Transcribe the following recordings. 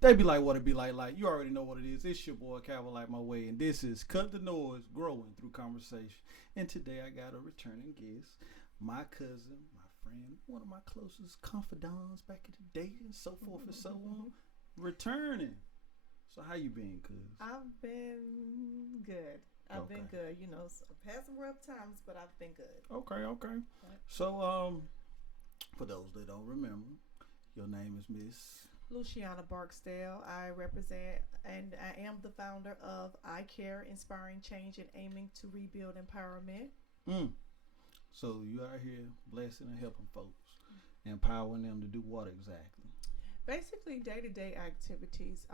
They be like what it be like you already know what it is. It's your boy Calvin Lightmy Way, and this is Cut the Noise, Growing Through Conversation. And today I got a returning guest, my cousin, my friend, one of my closest confidants back in the day, and so forth and so on. Returning. So how you been, cuz? I've been good. I've Okay. been good. I've had some rough times, but I've been good. Okay. Right. So for those that don't remember, your name is Miss. Luciane Barksdale. I represent and I am the founder of ICare, inspiring change and aiming to rebuild empowerment. Mm. So you out here blessing and helping folks, empowering them to do what exactly? Basically, day to day activities.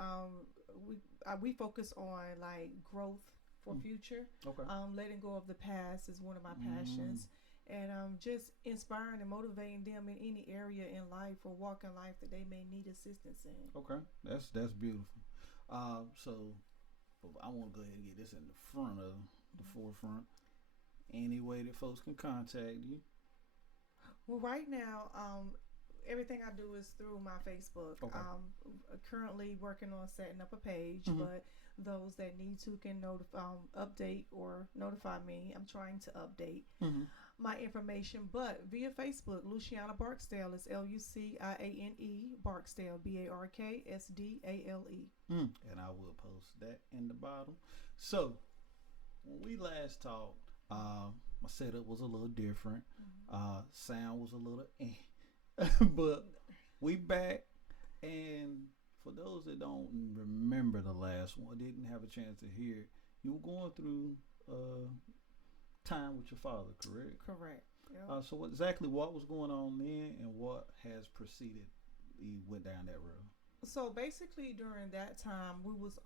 We focus on like growth for Mm. future. Okay. Letting go of the past is one of my Mm. passions, and just inspiring and motivating them in any area in life or walk in life that they may need assistance in. Okay. That's beautiful. So I want to go ahead and get this in the front of the forefront. Any way that folks can contact you. Well, right now, everything I do is through my Facebook. Okay. Currently working on setting up a page, Mm-hmm. but those that need to can update or notify me. I'm trying to update Mm-hmm. my information, but via Facebook, Luciana Barksdale is Luciane Barksdale, Barksdale. And I will post that in the bottom. So when we last talked, my setup was a little different. Sound was a little but we back, and for those that don't remember the last one, didn't have a chance to hear it, you were going through time with your father, correct? Correct. Yep. So what was going on then, and what has preceded he went down that road? So basically, during that time, we was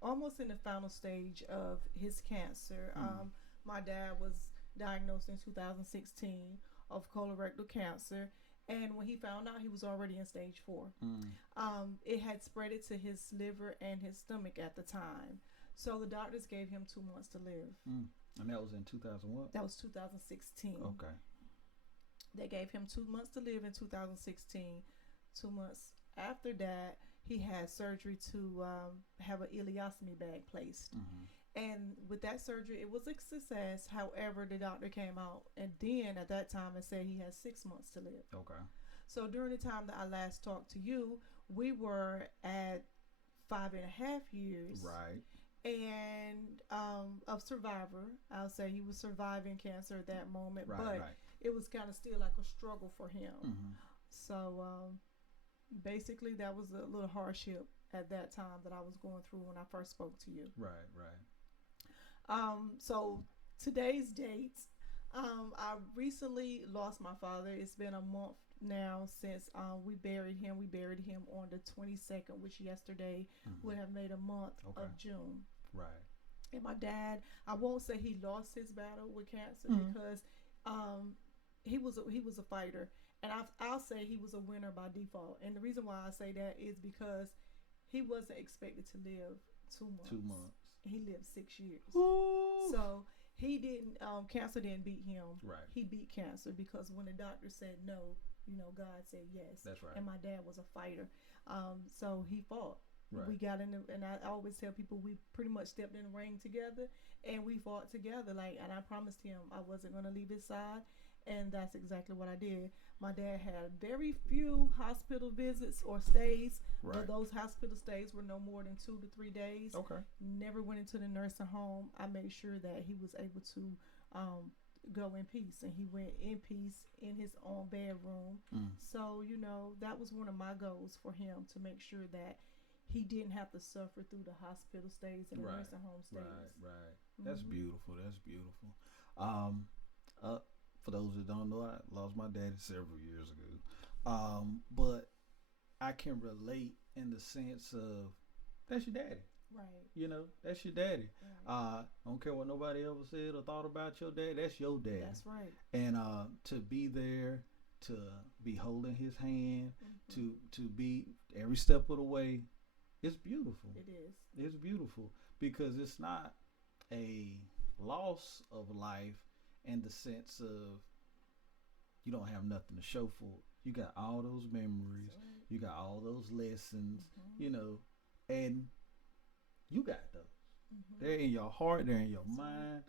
almost in the final stage of his cancer. Mm. My dad was diagnosed in 2016 of colorectal cancer, and when he found out, he was already in stage 4. Mm. It had spread it to his liver and his stomach at the time, so the doctors gave him 2 months to live. Mm. And that was in 2000 what? That was 2016. Okay. They gave him 2 months to live in 2016. 2 months after that, he had surgery to have an ileostomy bag placed. Mm-hmm. And with that surgery, it was a success. However, the doctor came out and then at that time and said he has 6 months to live. Okay. So during the time that I last talked to you, we were at 5.5 years Right. and of survivor. I'll say he was surviving cancer at that moment, Right. but Right. it was kind of still like a struggle for him. Mm-hmm. So basically, that was a little hardship at that time that I was going through when I first spoke to you. Right. Right. So today's dates, I recently lost my father. It's been a month now since we buried him. We buried him on the 22nd, which yesterday Mm-hmm. would have made a month Okay. of June. Right. And my dad, I won't say he lost his battle with cancer Mm-hmm. because um, he was a fighter, and I'll say he was a winner by default. And the reason why I say that is because he wasn't expected to live 2 months. 2 months. He lived 6 years. Ooh. So he didn't. Cancer didn't beat him. Right. He beat cancer because when the doctor said no, God said yes. That's right. And my dad was a fighter, so he fought. Right. We got in, and I always tell people we pretty much stepped in the ring together, and we fought together. And I promised him I wasn't gonna leave his side, and that's exactly what I did. My dad had very few hospital visits or stays, Right. but those hospital stays were no more than 2 to 3 days. Okay. Never went into the nursing home. I made sure that he was able to go in peace, and he went in peace in his own bedroom. Mm. So that was one of my goals for him, to make sure that he didn't have to suffer through the hospital stays and the Right. nursing home stays. Right. That's Mm-hmm. beautiful. That's beautiful. Um, uh, for those that don't know, I lost my daddy several years ago. But I can relate in the sense of that's your daddy. Right. That's your daddy. Right. I don't care what nobody ever said or thought about your dad. That's your daddy. That's right. And to be there, to be holding his hand, Mm-hmm. to be every step of the way, it's beautiful. It is. It's beautiful because it's not a loss of life in the sense of you don't have nothing to show for it. You got all those memories. That's right. You got all those lessons, Mm-hmm. you know, and you got those. Mm-hmm. They're in your heart, they're in your That's right. mind.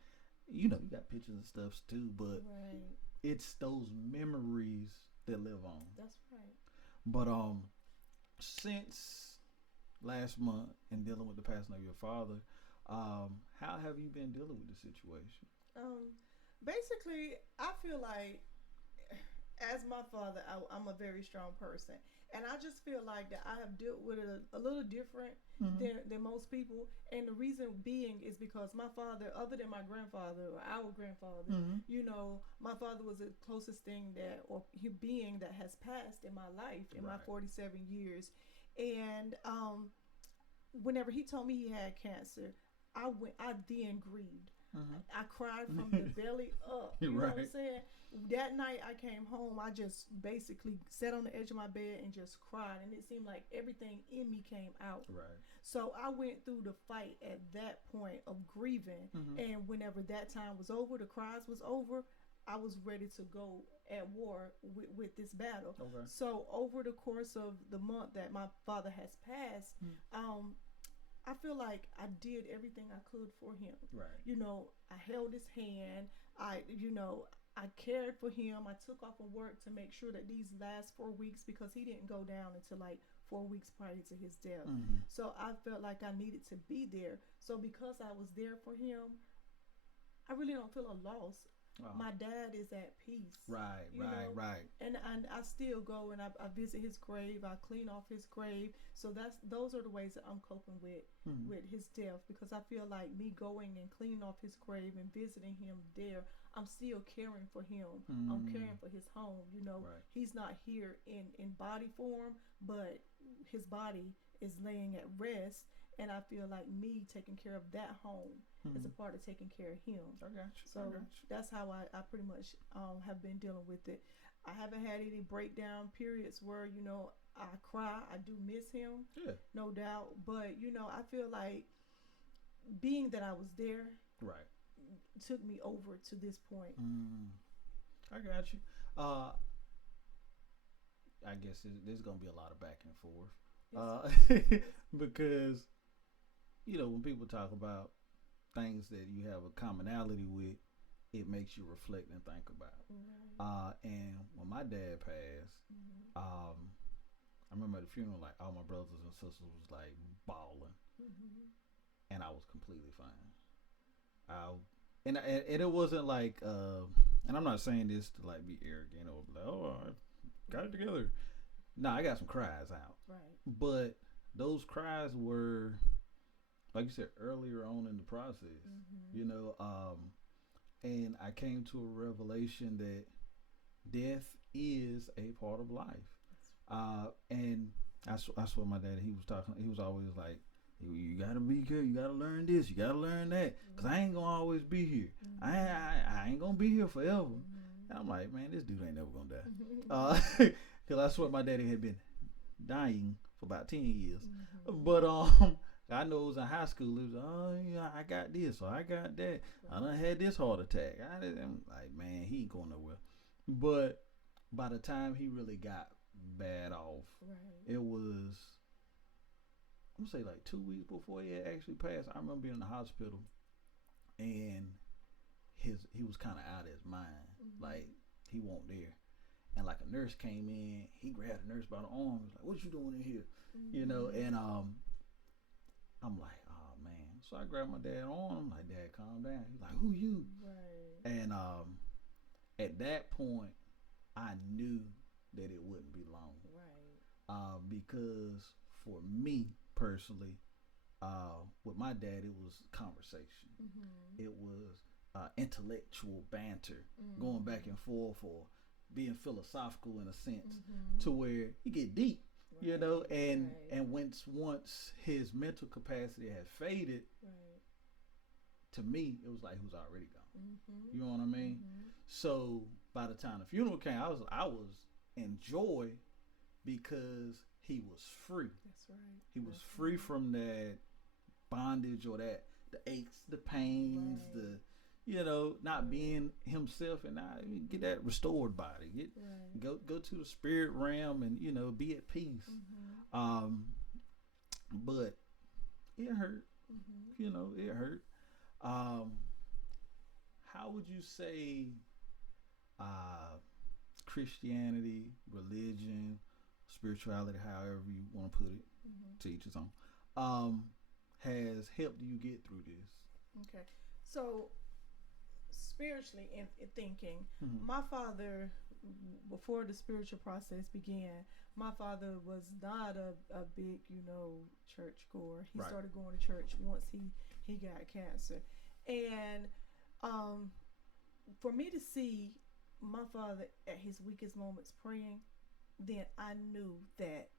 You know, you got pictures and stuff too, but Right. it's those memories that live on. That's right. But since last month and dealing with the passing of your father, how have you been dealing with the situation? Um, Basically, I feel like as my father, I'm a very strong person, and I just feel like that I have dealt with it a little different Mm-hmm. than most people. And the reason being is because my father, other than my grandfather or our grandfather, Mm-hmm. my father was the closest thing that or being that has passed in my life in my Right. 47 years, and whenever he told me he had cancer, I then grieved. I cried from the Mm-hmm. belly up. You know what I'm Right. saying? That night I came home, I just basically sat on the edge of my bed and just cried. And it seemed like everything in me came out. Right. So I went through the fight at that point of grieving. Mm-hmm. And whenever that time was over, the cries was over, I was ready to go at war with this battle. Okay. So over the course of the month that my father has passed, um, I feel like I did everything I could for him. Right. I held his hand. I cared for him. I took off from work to make sure that these last 4 weeks, because he didn't go down until like 4 weeks prior to his death. Mm-hmm. So I felt like I needed to be there. So because I was there for him, I really don't feel a loss. Oh. My dad is at peace. Right. You Right. know, Right. and I still go and I visit his grave. I clean off his grave. So those are the ways that I'm coping Mm-hmm. with his death, because I feel like me going and cleaning off his grave and visiting him there, I'm still caring for him. I'm Mm. caring for his home. Right. He's not here in body form, but his body is laying at rest, and I feel like me taking care of that home is Mm-hmm. a part of taking care of him. I got you. I So got that's how I pretty much have been dealing with it. I haven't had any breakdown periods where I cry. I do miss him, you. Yeah. no doubt. But I feel like being that I was there Right. took me over to this point. Mm. I got you. Uh, I guess there's gonna be a lot of back and forth. Yes, yes. Because when people talk about things that you have a commonality with, it makes you reflect and think about. Right. And when my dad passed, Mm-hmm. I remember at the funeral, like all my brothers and sisters was like bawling, Mm-hmm. and I was completely fine. I and it wasn't like, and I'm not saying this to like be arrogant or like, oh, I got it together. No, I got some cries out, Right. but those cries were, like you said, earlier on in the process. Mm-hmm. You know, and I came to a revelation that death is a part of life. And I swear my dad, he was always like, you gotta be good, you gotta learn this, you gotta learn that, because I ain't gonna always be here. Mm-hmm. I ain't gonna be here forever. Mm-hmm. And I'm like, man, this dude ain't never gonna Mm-hmm. die. Because I swear my daddy had been dying for about 10 years. Mm-hmm. But I know it was in high school. It was, oh, yeah, I got this or I got that. I done had this heart attack. I'm like, man, he ain't going nowhere. But by the time he really got bad off, Right. it was, I'm gonna say like 2 weeks before he had actually passed. I remember being in the hospital, and he was kind of out of his mind, Mm-hmm. like he wasn't there. And like a nurse came in, he grabbed the nurse by the arm, was like, "What you doing in here?" Mm-hmm. And I'm like, "Oh man!" So I grabbed my dad arm. I'm like, "Dad, calm down." He's like, "Who you?" Right. And at that point, I knew that it wouldn't be long, Right. because for me personally, with my dad, it was conversation. Mm-hmm. It was intellectual banter, going Mm-hmm. back and forth, or being philosophical in a sense, Mm-hmm. to where you get deep, Right. and Right. once his mental capacity had faded, Right. to me it was like he was already gone. Mm-hmm. You know what I mean? Mm-hmm. So by the time the funeral came, I was in joy because he was free. That's right. He was That's free right. from that bondage or that the aches, the pains, Right. not being himself, and not get that restored body. Right. Go to the spirit realm, and be at peace. But it hurt. It hurt. How would you say Christianity, religion, spirituality, however you want to put it, to each his own, has helped you get through this? Okay. So, spiritually in thinking, my father, before the spiritual process began, my father was not a big, church goer. He started going to church once he got cancer. And for me to see my father at his weakest moments praying, then I knew that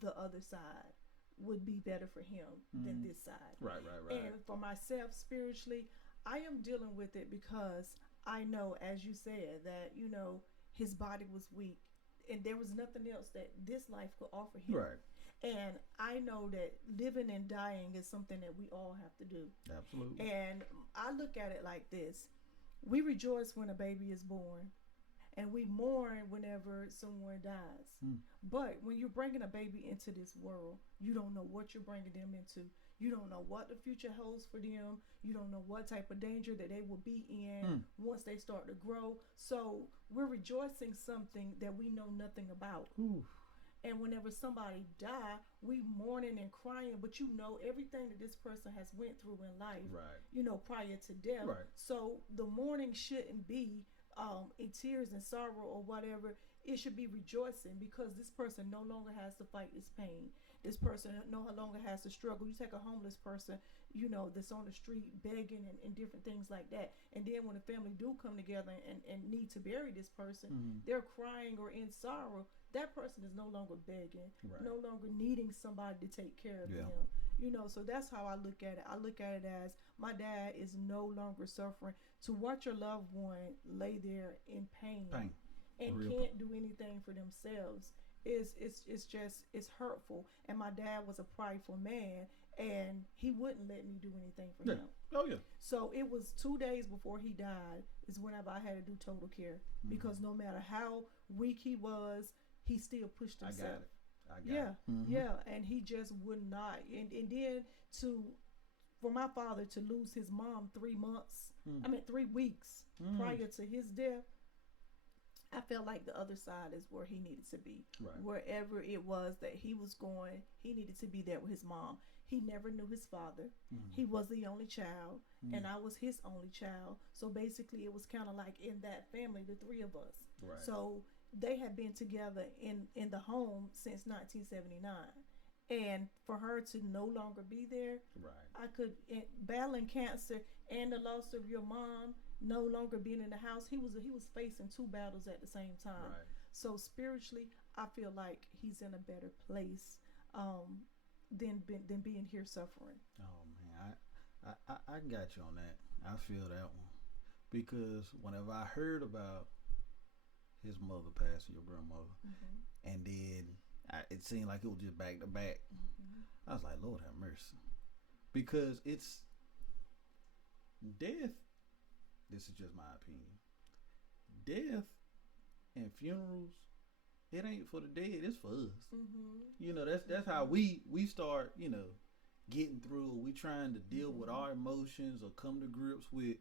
the other side would be better for him than this side. Right. And for myself spiritually, I am dealing with it because I know, as you said, that, his body was weak and there was nothing else that this life could offer him. Right. And I know that living and dying is something that we all have to do. Absolutely. And I look at it like this. We rejoice when a baby is born, and we mourn whenever someone dies. But when you're bringing a baby into this world, you don't know what you're bringing them into. You don't know what the future holds for them. You don't know what type of danger that they will be in once they start to grow. So we're rejoicing something that we know nothing about. Oof. And whenever somebody die, we mourning and crying, but everything that this person has went through in life, prior to death. Right. So the mourning shouldn't be in tears and sorrow or whatever. It should be rejoicing because this person no longer has to fight this pain. This person no longer has to struggle. You take a homeless person, that's on the street begging and different things like that. And then when the family do come together and need to bury this person, they're crying or in sorrow. That person is no longer begging, no longer needing somebody to take care of them. So that's how I look at it. I look at it as my dad is no longer suffering. To watch your loved one lay there in pain. And can't do anything for themselves it's hurtful. And my dad was a prideful man, and he wouldn't let me do anything for him. Oh yeah. So it was 2 days before he died is whenever I had to do total care, because no matter how weak he was, he still pushed himself. I got it. And he just would not. And then for my father to lose his mom 3 weeks prior to his death, I felt like the other side is where he needed to be. Right. Wherever it was that he was going, he needed to be there with his mom. He never knew his father. He was the only child, and I was his only child. So basically, it was kind of like in that family, the three of us. Right. So they had been together in the home since 1979. And for her to no longer be there, battling cancer and the loss of your mom, no longer being in the house, he was facing 2 battles at the same time. Right. So spiritually, I feel like he's in a better place than being here suffering. Oh man, I got you on that. I feel that one, because whenever I heard about his mother passing, your grandmother, and then it seemed like it was just back to back. I was like, Lord have mercy, because it's death. This is just my opinion. Death and funerals, it ain't for the dead, it's for us. That's how we start, getting through. We trying to deal with our emotions or come to grips with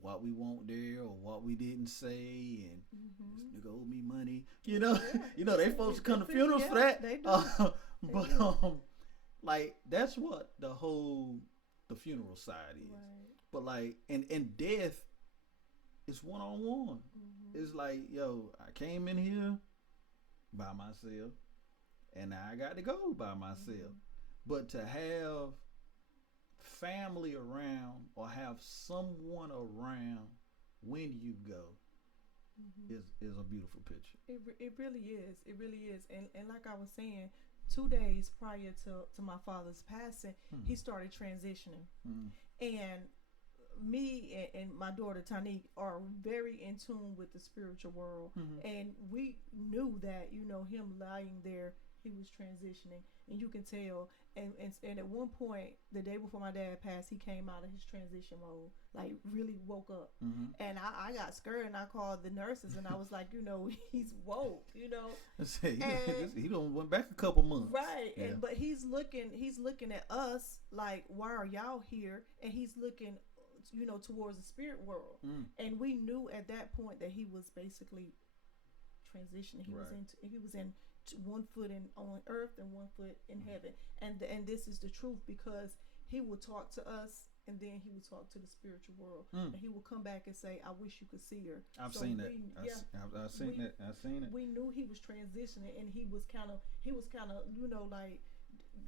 what we want there or what we didn't say, and this nigga owe me money. They folks come to funerals for that. They do. But like that's what the funeral side is. Right. But like and death is one-on-one. It's like, yo, I came in here by myself and now I got to go by myself. But to have family around or have someone around when you go is a beautiful picture. It really is. It really is. And like I was saying, 2 days prior to my father's passing, he started transitioning. And me and my daughter Tanique are very in tune with the spiritual world. And we knew that, him lying there, he was transitioning. and you can tell. And at one point, the day before my dad passed, he came out of his transition mode, like really woke up. And I got scared, and I called the nurses, and I was like, he's woke, He done went back a couple months, right? Yeah. But he's looking at us like, why are y'all here? And he's looking, towards the spirit world. And we knew at that point that he was basically transitioning. He was in 1 foot on earth and 1 foot in heaven. And this is the truth, because he would talk to us, and then he would talk to the spiritual world, and he would come back and say, "I wish you could see her." I've seen that. I've seen it. We knew he was transitioning, and he was kind of like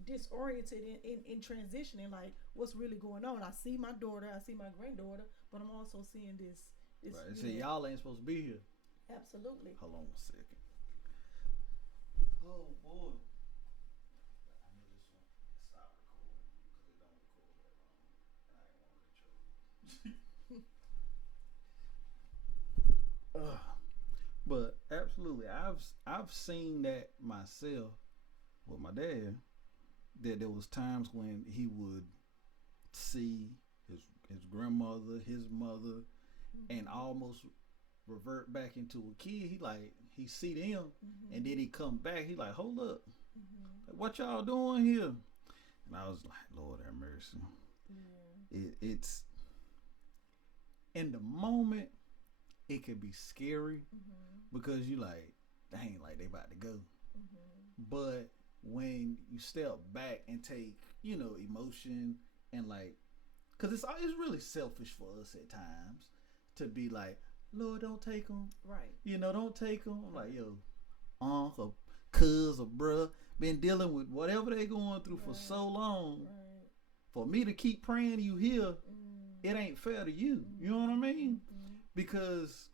disoriented in transitioning, like what's really going on. I see my daughter, I see my granddaughter, but I'm also seeing this. Right. See, y'all ain't supposed to be here. Absolutely. Hold on a second. Oh boy. I knew this one. Stop recording because it don't record that long, and I ain't want to choke. But absolutely, I've seen that myself with my dad. That there was times when he would see his grandmother, his mother, and almost revert back into a kid. He see them, and then he come back. He like, hold up, like, what y'all doing here? And I was like, Lord have mercy. Yeah. It's in the moment, it could be scary because you like, dang, like they about to go, but when you step back and take, emotion and like, cause it's really selfish for us at times to be like, Lord, don't take them. Right. Don't take them. I'm like, yo, uncle, cuz or bruh, been dealing with whatever they going through for so long. Right. For me to keep praying you here, it ain't fair to you. You know what I mean? Because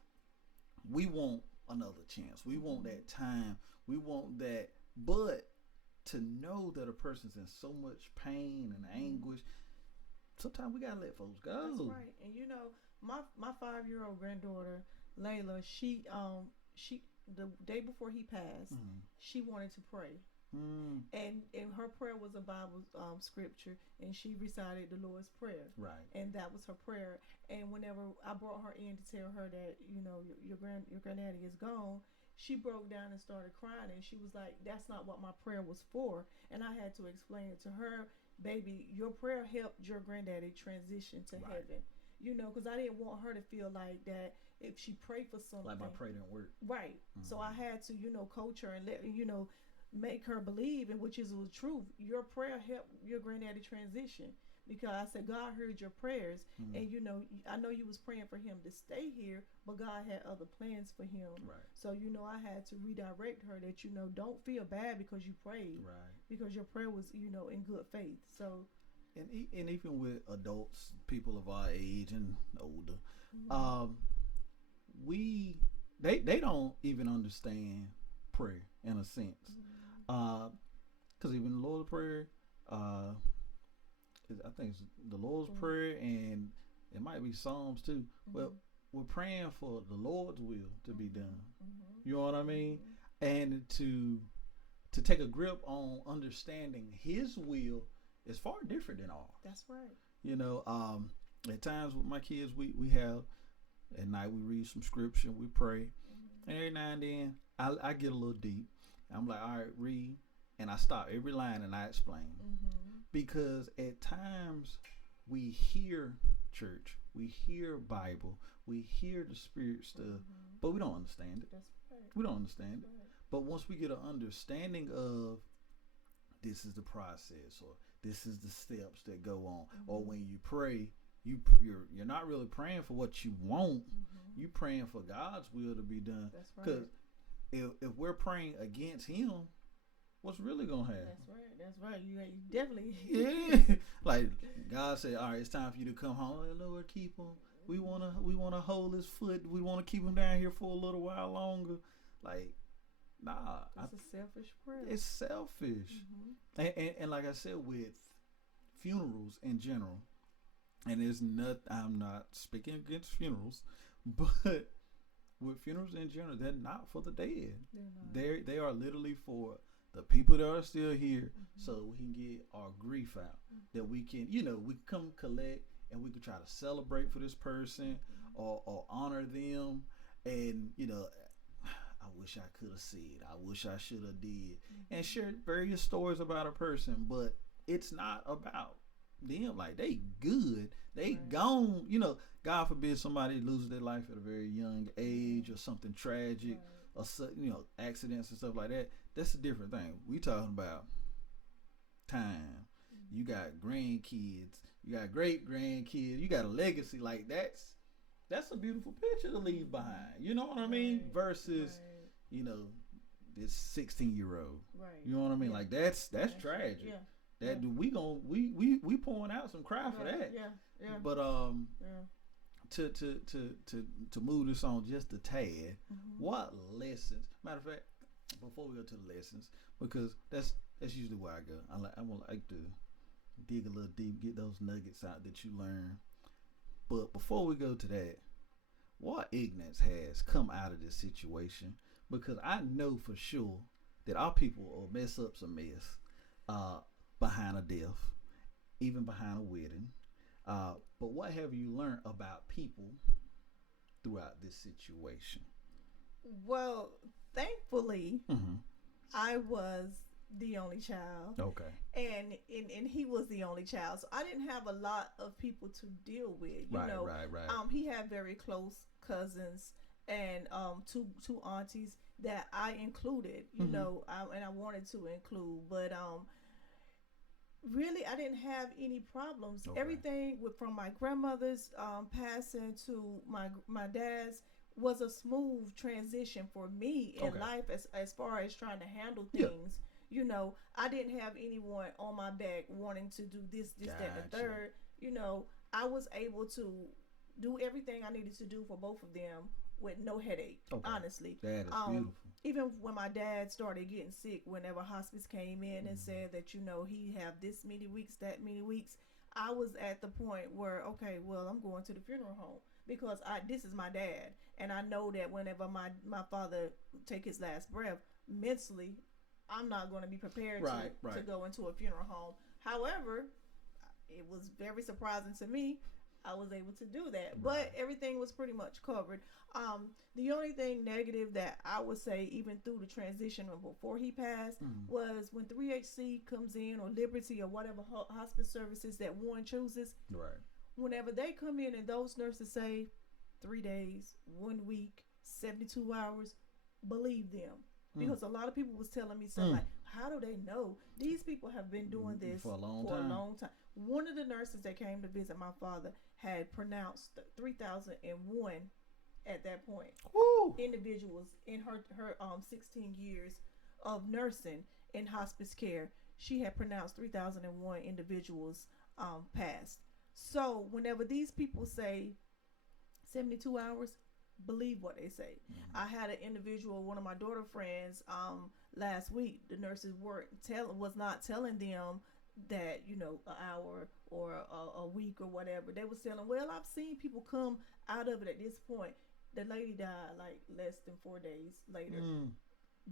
we want another chance. We want that time. We want that, but to know that a person's in so much pain and anguish, sometimes we gotta let folks go. That's right. And my 5-year-old granddaughter Layla, she the day before he passed, she wanted to pray, and her prayer was a Bible scripture, and she recited the Lord's Prayer. Right. And that was her prayer. And whenever I brought her in to tell her that your granddaddy is gone, she broke down and started crying, and she was like, that's not what my prayer was for. And I had to explain it to her, baby, your prayer helped your granddaddy transition to heaven. Because I didn't want her to feel like that if she prayed for something. Like my prayer didn't work. Right. So I had to, coach her and let, make her believe, and which is the truth. Your prayer helped your granddaddy transition. Because I said, God heard your prayers, and I know you was praying for him to stay here, but God had other plans for him. Right. So I had to redirect her that don't feel bad because you prayed, right? Because your prayer was in good faith. So, and even with adults, people of our age and older, they don't even understand prayer in a sense, because even the Lord's Prayer, I think it's the Lord's Prayer, and it might be Psalms too. But we're praying for the Lord's will to be done. You know what I mean? And to take a grip on understanding His will is far different than ours. That's right. At times with my kids, we have at night we read some scripture, we pray, and every now and then I get a little deep. I'm like, all right, read, and I stop every line and I explain. Because at times we hear church, we hear Bible, we hear the Spirit stuff, but we don't understand it. That's right. We don't understand it. But once we get an understanding of this is the process, or this is the steps that go on, or when you pray, you're not really praying for what you want. You're praying for God's will to be done. That's right. Because if we're praying against Him, what's really gonna happen? That's right. You definitely. Yeah. Like God said, all right, it's time for you to come home. Lord, keep him. We wanna hold his foot. We wanna keep him down here for a little while longer. Like, nah. It's a selfish prayer. It's selfish. And like I said, with funerals in general, and I'm not speaking against funerals, but with funerals in general, they're not for the dead. They're not. They are literally for the people that are still here, so we can get our grief out. That we can, we can come collect and we can try to celebrate for this person or honor them. And, I wish I could have said, I wish I should have did, and shared various stories about a person, but it's not about them. Like, they good, they gone. God forbid somebody loses their life at a very young age or something tragic, or accidents and stuff like that. That's a different thing. We talking about time. You got grandkids, you got great grandkids, you got a legacy. Like, that's a beautiful picture to leave behind. You know what I mean? Versus, this 16-year-old. Right. You know what I mean? Like, that's tragic. Yeah. That we pouring out some cry for that. Yeah. But to move this on just a tad, what lessons? Matter of fact, before we go to the lessons, because that's usually where I go. I would like to dig a little deep, get those nuggets out that you learn. But before we go to that, what ignorance has come out of this situation? Because I know for sure that our people will mess up some mess behind a death, even behind a wedding. But what have you learned about people throughout this situation? Well, thankfully, I was the only child. Okay. And he was the only child, so I didn't have a lot of people to deal with. Right. He had very close cousins and two aunties that I included. And I wanted to include, but really I didn't have any problems. Okay. Everything from my grandmother's passing to my dad's was a smooth transition for me in life as far as trying to handle things. I didn't have anyone on my back wanting to do this, that, and the third. I was able to do everything I needed to do for both of them with no headache, honestly. That is beautiful. Even when my dad started getting sick, whenever hospice came in and said that, he have this many weeks, that many weeks, I was at the point where, okay, well, I'm going to the funeral home because this is my dad. And I know that whenever my father take his last breath, mentally, I'm not going to be prepared to go into a funeral home. However, it was very surprising to me. I was able to do that, but everything was pretty much covered. The only thing negative that I would say, even through the transition or before he passed, was when 3HC comes in, or Liberty, or whatever hospice services that one chooses. Right. Whenever they come in and those nurses say 3 days, 1 week, 72 hours, believe them. Because a lot of people was telling me something like, how do they know? These people have been doing this for a long time. One of the nurses that came to visit my father had pronounced 3,001 at that point. Woo! Individuals in her 16 years of nursing in hospice care, she had pronounced 3,001 individuals passed. So whenever these people say 72 hours, believe what they say. I had an individual, one of my daughter friends, last week, the nurses was not telling them that, an hour or a week or whatever. They was telling, well, I've seen people come out of it at this point. The lady died like less than 4 days later.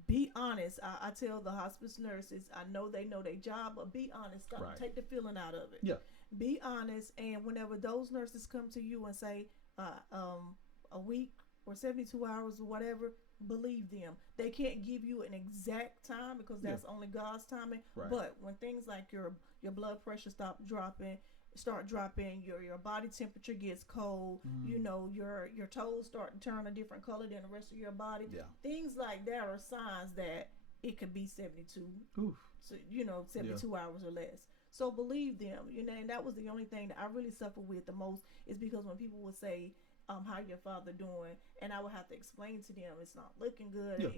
Be honest. I tell the hospice nurses, I know they know their job, but be honest. Don't take the feeling out of it. Yeah. Be honest, and whenever those nurses come to you and say a week or 72 hours or whatever, believe them. They can't give you an exact time because that's only God's timing. Right. But when things like your blood pressure start dropping, your body temperature gets cold, your toes start to turn a different color than the rest of your body. Yeah. Things like that are signs that it could be 72. Oof. So 72 hours or less. So believe them, and that was the only thing that I really suffered with the most, is because when people would say, how your father doing, and I would have to explain to them it's not looking good, and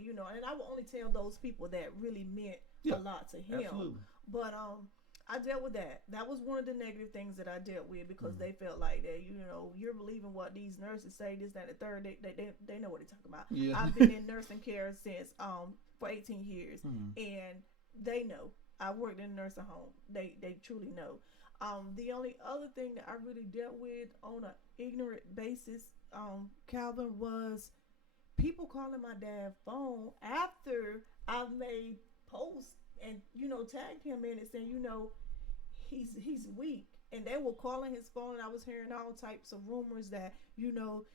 I would only tell those people that really meant a lot to him. Absolutely. But I dealt with that. That was one of the negative things that I dealt with, because they felt like that, you're believing what these nurses say, this, that, and the third. They know what they're talking about. Yeah. I've been in nursing care since for 18 years, and they know. I worked in a nursing home. They truly know. The only other thing that I really dealt with on an ignorant basis, Calvin, was people calling my dad's phone after I've made post and tagged him in it saying he's weak. And they were calling his phone, and I was hearing all types of rumors that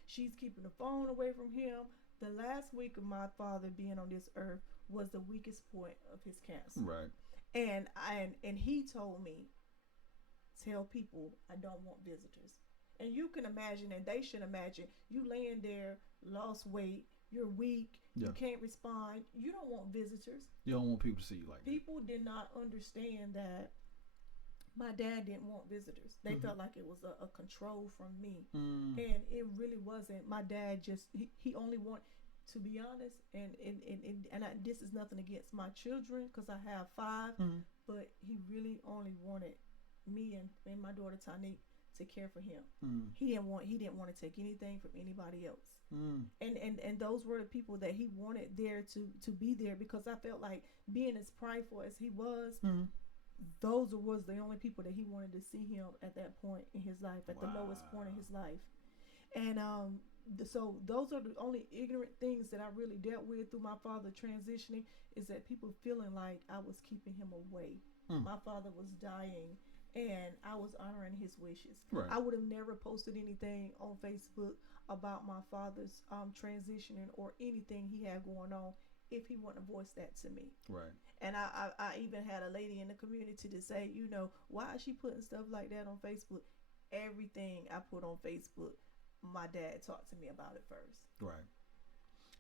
she's keeping the phone away from him. The last week of my father being on this earth was the weakest point of his cancer. Right. And he told me, tell people I don't want visitors. And you can imagine, and they should imagine, you laying there, lost weight, you're weak, you can't respond. You don't want visitors. You don't want people to see you like that. People did not understand that my dad didn't want visitors. They felt like it was a control from me. And it really wasn't. My dad just, he only wanted, to be honest, and this is nothing against my children because I have 5, but he really only wanted me and my daughter Tanique to care for him. He didn't want to take anything from anybody else. And those were the people that he wanted there to be there, because I felt like, being as prideful as he was, those was the only people that he wanted to see him at that point in his life, at the lowest point in his life. And so those are the only ignorant things that I really dealt with through my father transitioning, is that people feeling like I was keeping him away. My father was dying and I was honoring his wishes. Right. I would have never posted anything on Facebook about my father's transitioning or anything he had going on if he wouldn't have voiced that to me. Right. And I even had a lady in the community to say, why is she putting stuff like that on Facebook? Everything I put on Facebook, my dad talked to me about it first. Right.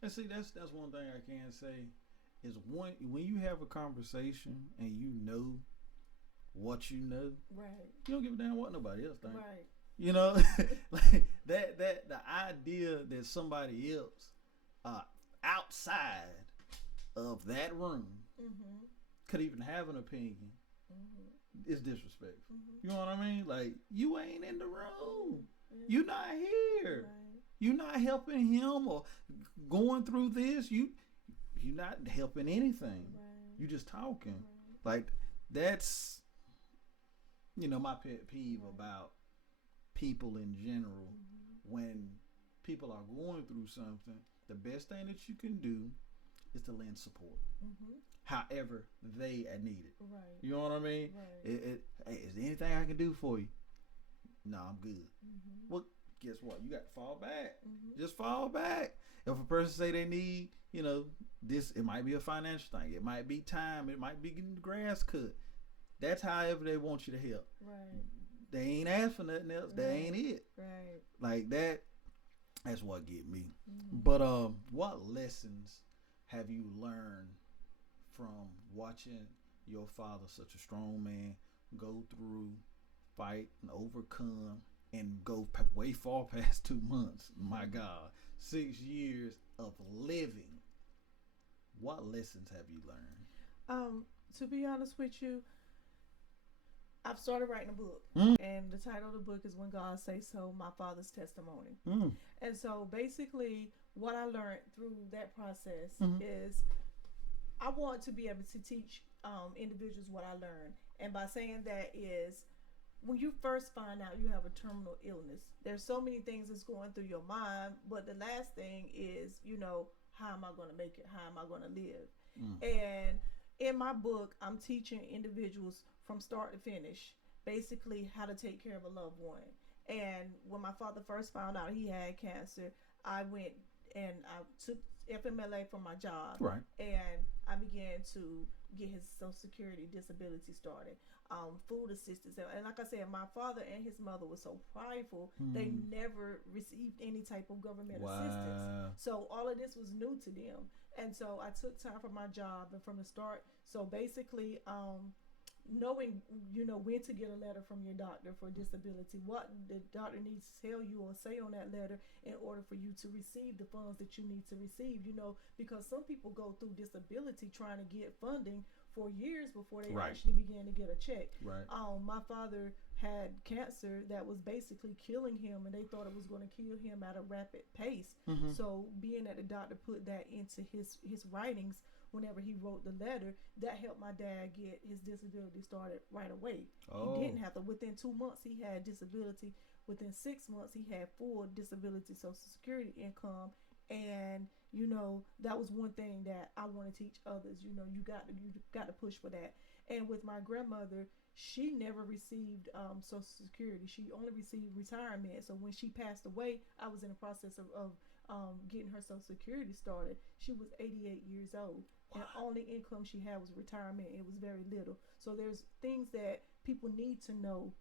And see, that's one thing I can say is, when you have a conversation and you know what you know, right, you don't give a damn what nobody else thinks. Right. Like that the idea that somebody else outside of that room could even have an opinion is disrespectful. You know what I mean? Like, you ain't in the room. You're not here. Right. You're not helping him or going through this. You're not helping anything. Right. You just talking. Right. Like, that's my pet peeve about people in general. When people are going through something, the best thing that you can do is to lend support. However they need it. Right. You know what I mean? Right. Hey, is there anything I can do for you? No, I'm good. Well, guess what? You got to fall back. Just fall back. If a person say they need, this, it might be a financial thing. It might be time. It might be getting the grass cut. That's however they want you to help. Right. They ain't asked for nothing else. Right. That ain't it. Right. Like that. That's what get me. But what lessons have you learned from watching your father, such a strong man, go through, fight, and overcome, and go way far past 2 months? My God, 6 years of living. What lessons have you learned? To be honest with you, I've started writing a book, and the title of the book is When God Say So, My Father's Testimony. And so basically what I learned through that process is I want to be able to teach individuals what I learned. And by saying that is, when you first find out you have a terminal illness, there's so many things that's going through your mind, but the last thing is, how am I going to make it? How am I going to live? And in my book, I'm teaching individuals from start to finish, basically how to take care of a loved one. And when my father first found out he had cancer, I went and I took FMLA from my job. Right. And I began to get his Social Security disability started, food assistance. And like I said, my father and his mother were so prideful, they never received any type of government assistance. So all of this was new to them. And so I took time from my job and from the start. So basically, knowing, when to get a letter from your doctor for disability, what the doctor needs to tell you or say on that letter in order for you to receive the funds that you need to receive, because some people go through disability trying to get funding for years before they actually begin to get a check. Right. My father had cancer that was basically killing him, and they thought it was going to kill him at a rapid pace. So being that the doctor put that into his writings whenever he wrote the letter, that helped my dad get his disability started right away. He didn't have to. Within 2 months, he had disability. Within 6 months, he had full disability Social Security income. And that was one thing that I want to teach others. You got to push for that. And with my grandmother, she never received Social Security. She only received retirement. So when she passed away, I was in the process of getting her Social Security started. She was 88 years old. And the only income she had was retirement. It was very little. So there's things that people need to know,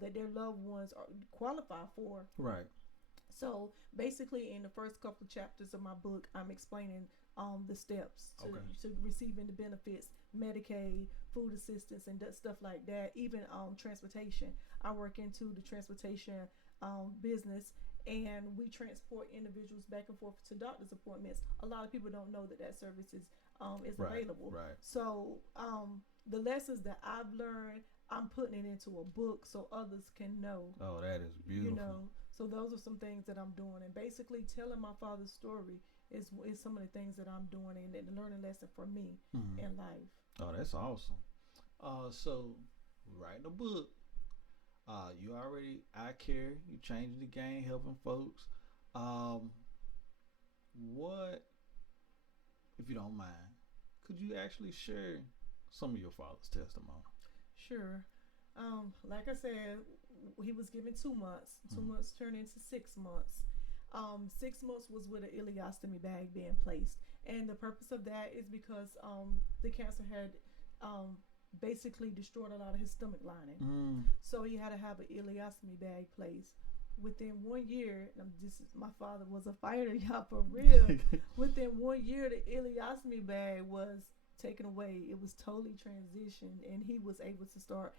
that their loved ones are qualify for. Right. So basically, in the first couple of chapters of my book, I'm explaining the steps to receiving the benefits, Medicaid, food assistance, and stuff like that. Even transportation. I work into the transportation business, and we transport individuals back and forth to doctor's appointments. A lot of people don't know that service is available. Right. So the lessons that I've learned, I'm putting it into a book so others can know. Oh, that is beautiful. So those are some things that I'm doing, and basically telling my father's story is some of the things that I'm doing, and the learning lesson for me in life. Oh, that's awesome. So writing a book. You already ICare. You changing the game, helping folks. What, if you don't mind, could you actually share some of your father's testimony? Sure. Like I said, he was given 2 months. 2 months turned into 6 months. 6 months was with an ileostomy bag being placed, and the purpose of that is because the cancer had basically destroyed a lot of his stomach lining. So he had to have an ileostomy bag placed. Within 1 year, my father was a fighter, y'all, for real. Within 1 year, the ileostomy bag was taken away. It was totally transitioned, and he was able to start,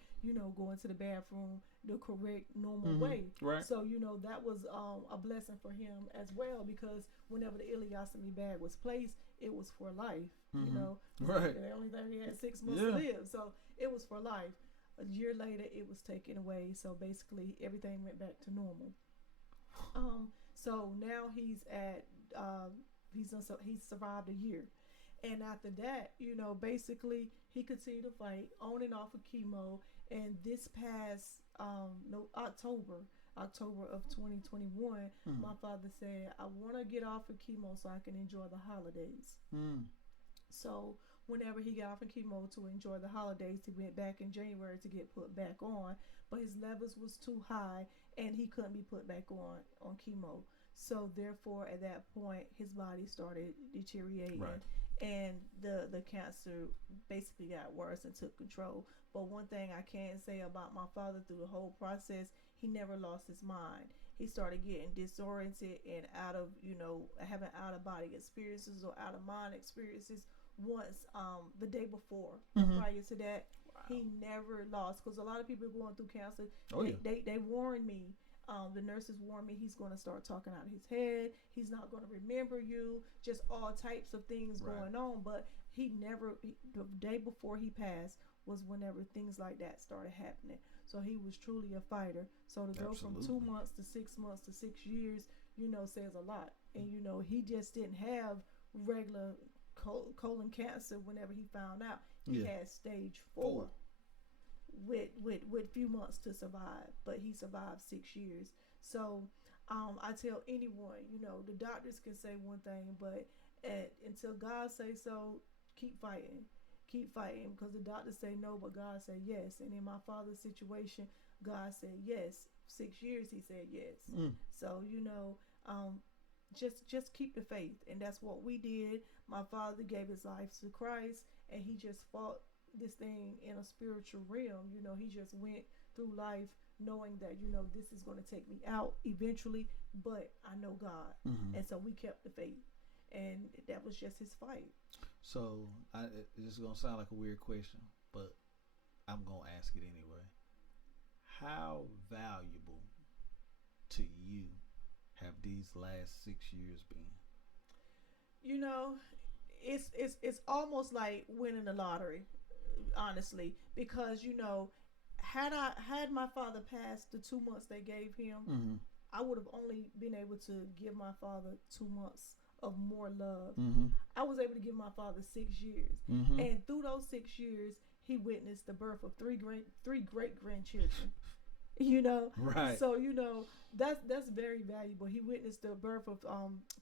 going to the bathroom the correct, normal way. Right. So, that was a blessing for him as well, because whenever the ileostomy bag was placed, it was for life. Right. The only thing he had 6 months to live, so it was for life. A year later, it was taken away. So basically, everything went back to normal. So now he's at he's survived a year. And after that, basically he continued to fight on and off of chemo. And this past October of 2021, my father said, I want to get off of chemo so I can enjoy the holidays. So whenever he got off of chemo to enjoy the holidays, he went back in January to get put back on. But his levels was too high, and he couldn't be put back on chemo. So therefore, at that point, his body started deteriorating. Right. And the cancer basically got worse and took control. But one thing I can say about my father through the whole process, he never lost his mind. He started getting disoriented and out of, having out of body experiences or out of mind experiences once the day before. Prior to that, he never lost, because a lot of people going through cancer, they warned me. The nurses warned me he's going to start talking out of his head. He's not going to remember you. Just all types of things going on. But the day before he passed was whenever things like that started happening. So he was truly a fighter. So to go from 2 months to 6 months to 6 years, says a lot. And, he just didn't have regular colon cancer whenever he found out. He had stage 4. With few months to survive, but he survived 6 years. So I tell anyone, the doctors can say one thing, but until God say so, keep fighting, because the doctors say no, but God said yes. And in my father's situation, God said yes. 6 years, he said yes. So just keep the faith, and that's what we did. My father gave his life to Christ, and he just fought this thing in a spiritual realm. He just went through life knowing that this is going to take me out eventually, but I know God. And so we kept the faith, and that was just his fight. So it's going to sound like a weird question, but I'm going to ask it anyway. How valuable to you have these last 6 years been? It's almost like winning the lottery, honestly, because had my father passed the 2 months they gave him, I would have only been able to give my father 2 months of more love. I was able to give my father 6 years, and through those 6 years, he witnessed the birth of three great grandchildren. You know, Right. so that's very valuable. He witnessed the birth of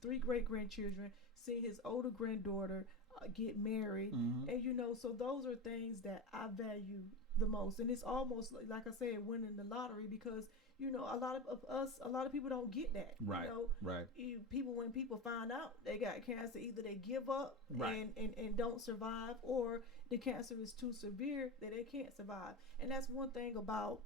3 great grandchildren, seeing his older granddaughter get married, Mm-hmm. and so those are things that I value the most. And it's almost like I said, winning the lottery, because a lot of people don't get that. Right. Right. People, when people find out they got cancer, either they give up Right. and don't survive, or the cancer is too severe that they can't survive. And that's one thing about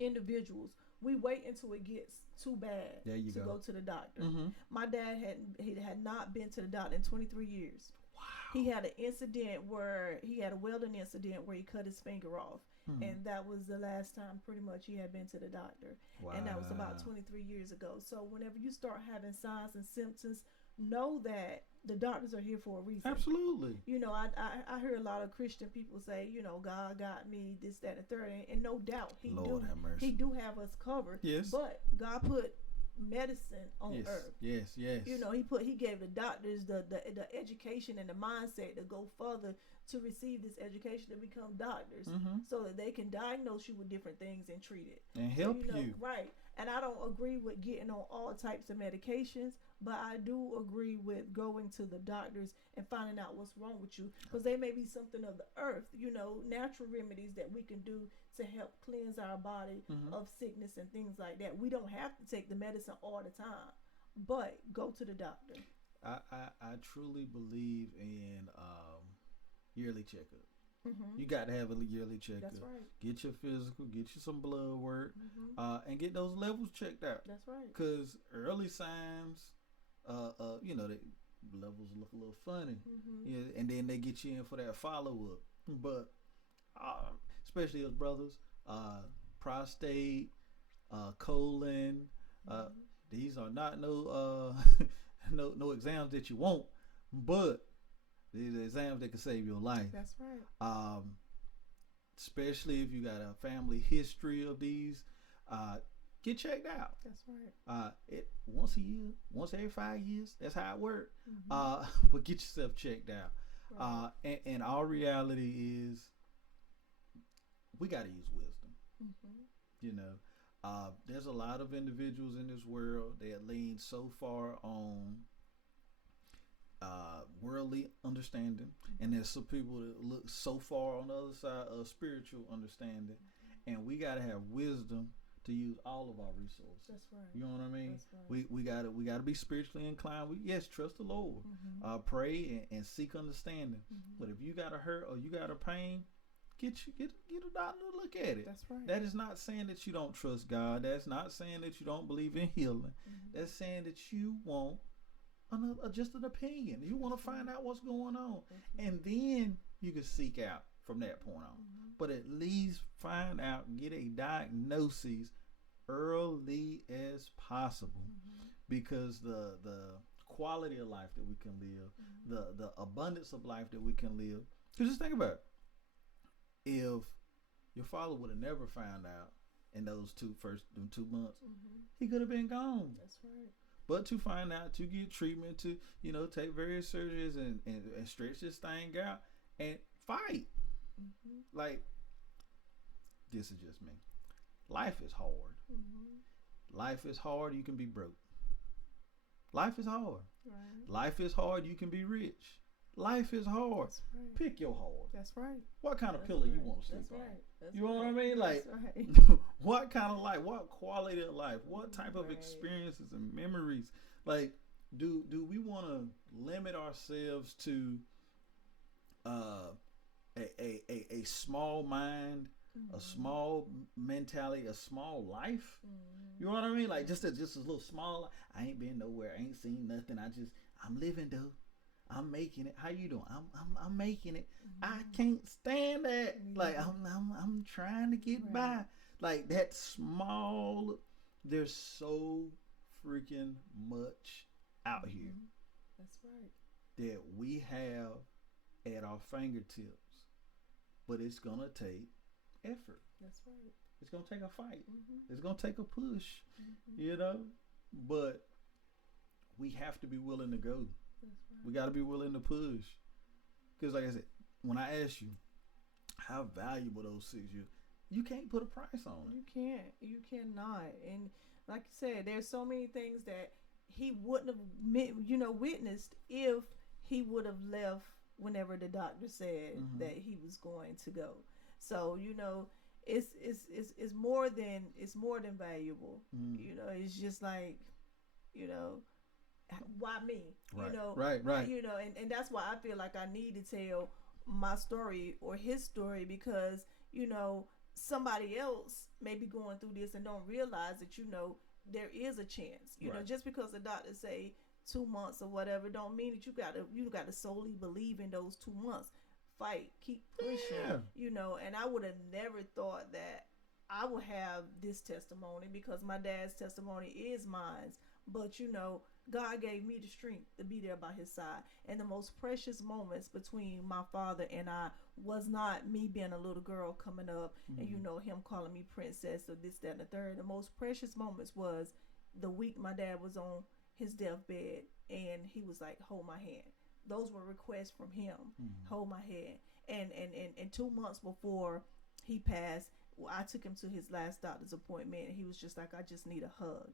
individuals. We wait until it gets too bad There you to go. go to the doctor. Mm-hmm. My dad had not been to the doctor in 23 years. Wow. He had an incident where he had a welding incident where he cut his finger off. Mm-hmm. And that was the last time pretty much he had been to the doctor. Wow. And that was about 23 years ago. So whenever you start having signs and symptoms, know that the doctors are here for a reason. Absolutely. I hear a lot of Christian people say, God got me, this, that, and the third, and no doubt Lord have mercy. He do have us covered. Yes. But God put medicine on yes. earth. Yes. Yes. He gave the doctors the education and the mindset to go further, to receive this education, to become doctors, mm-hmm. so that they can diagnose you with different things and treat it and help you. Right. And I don't agree with getting on all types of medications, but I do agree with going to the doctors and finding out what's wrong with you, because they may be something of the earth, natural remedies that we can do to help cleanse our body mm-hmm. of sickness and things like that. We don't have to take the medicine all the time, but go to the doctor. I truly believe in yearly checkup. Mm-hmm. You got to have a yearly checkup. That's right. Get your physical, get you some blood work, Mm-hmm. and get those levels checked out. That's right. Because early signs, the levels look a little funny, Mm-hmm. yeah, and then they get you in for that follow up. But especially as brothers, prostate, colon, Mm-hmm. these are not no exams that you want, but these are exams that can save your life. That's right. Especially if you got a family history of these, get checked out. That's right. It once a year, once every 5 years. That's how it works. Mm-hmm. But get yourself checked out. Right. And our reality is, we got to use wisdom. Mm-hmm. There's a lot of individuals in this world that lean so far on worldly understanding, and there's some people that look so far on the other side of spiritual understanding, and we got to have wisdom to use all of our resources. That's right. You know what I mean? That's right. We gotta be spiritually inclined. Trust the Lord. Mm-hmm. Pray and seek understanding. Mm-hmm. But if you got a hurt or you got a pain, get a doctor to look at it. That's right. That is not saying that you don't trust God. That's not saying that you don't believe in healing. Mm-hmm. That's saying that you want just an opinion. You want to find out what's going on, and then you can seek out from that point on. Mm-hmm. But at least find out, get a diagnosis early as possible, because the quality of life that we can live, the abundance of life that we can live. Because just think about it. If your father would have never found out in those 2 months, he could have been gone. That's right. But to find out, to get treatment, to take various surgeries and stretch this thing out and fight. Mm-hmm. Like, this is just me. Life is hard. Mm-hmm. Life is hard. You can be broke. Life is hard. Right. Life is hard. You can be rich. Life is hard. That's right. Pick your hard. That's right. What kind of That's pillow right. you want to sleep That's on? right. That's You know right. what I mean? Like, That's right. what kind of life? What quality of life? What type of Right. experiences and memories? Like, do we want to limit ourselves to a small mind, a small mentality, a small life? You know what I mean? Like, just a little small. I ain't been nowhere. I ain't seen nothing. I'm living though. I'm making it. How you doing? I'm making it. I can't stand that. Like, I'm trying to get by. Like, that small. There's so freaking much out here That's right. that we have at our fingertips, but it's gonna take effort. That's right. It's gonna take a fight. Mm-hmm. It's gonna take a push. Mm-hmm. But we have to be willing to go. That's right. We got to be willing to push. Because like I said, when I asked you how valuable those 6 years, you can't put a price on it. You can't. You cannot. And like you said, there's so many things that he wouldn't have, witnessed if he would have left whenever the doctor said that he was going to go. So it's more than valuable. It's just like, you know, why me? Right. You know, Right. And that's why I feel like I need to tell my story or his story because somebody else may be going through this and don't realize that there is a chance. Just because the doctor say 2 months or whatever don't mean that you gotta solely believe in those 2 months. Fight, keep pushing. And I would have never thought that I would have this testimony because my dad's testimony is mine. But God gave me the strength to be there by his side. And the most precious moments between my father and I was not me being a little girl coming up and him calling me princess or this, that, and the third. The most precious moments was the week my dad was on his deathbed and he was like, hold my hand. Those were requests from him. Hold my hand. And 2 months before he passed, I took him to his last doctor's appointment and he was just like, I just need a hug.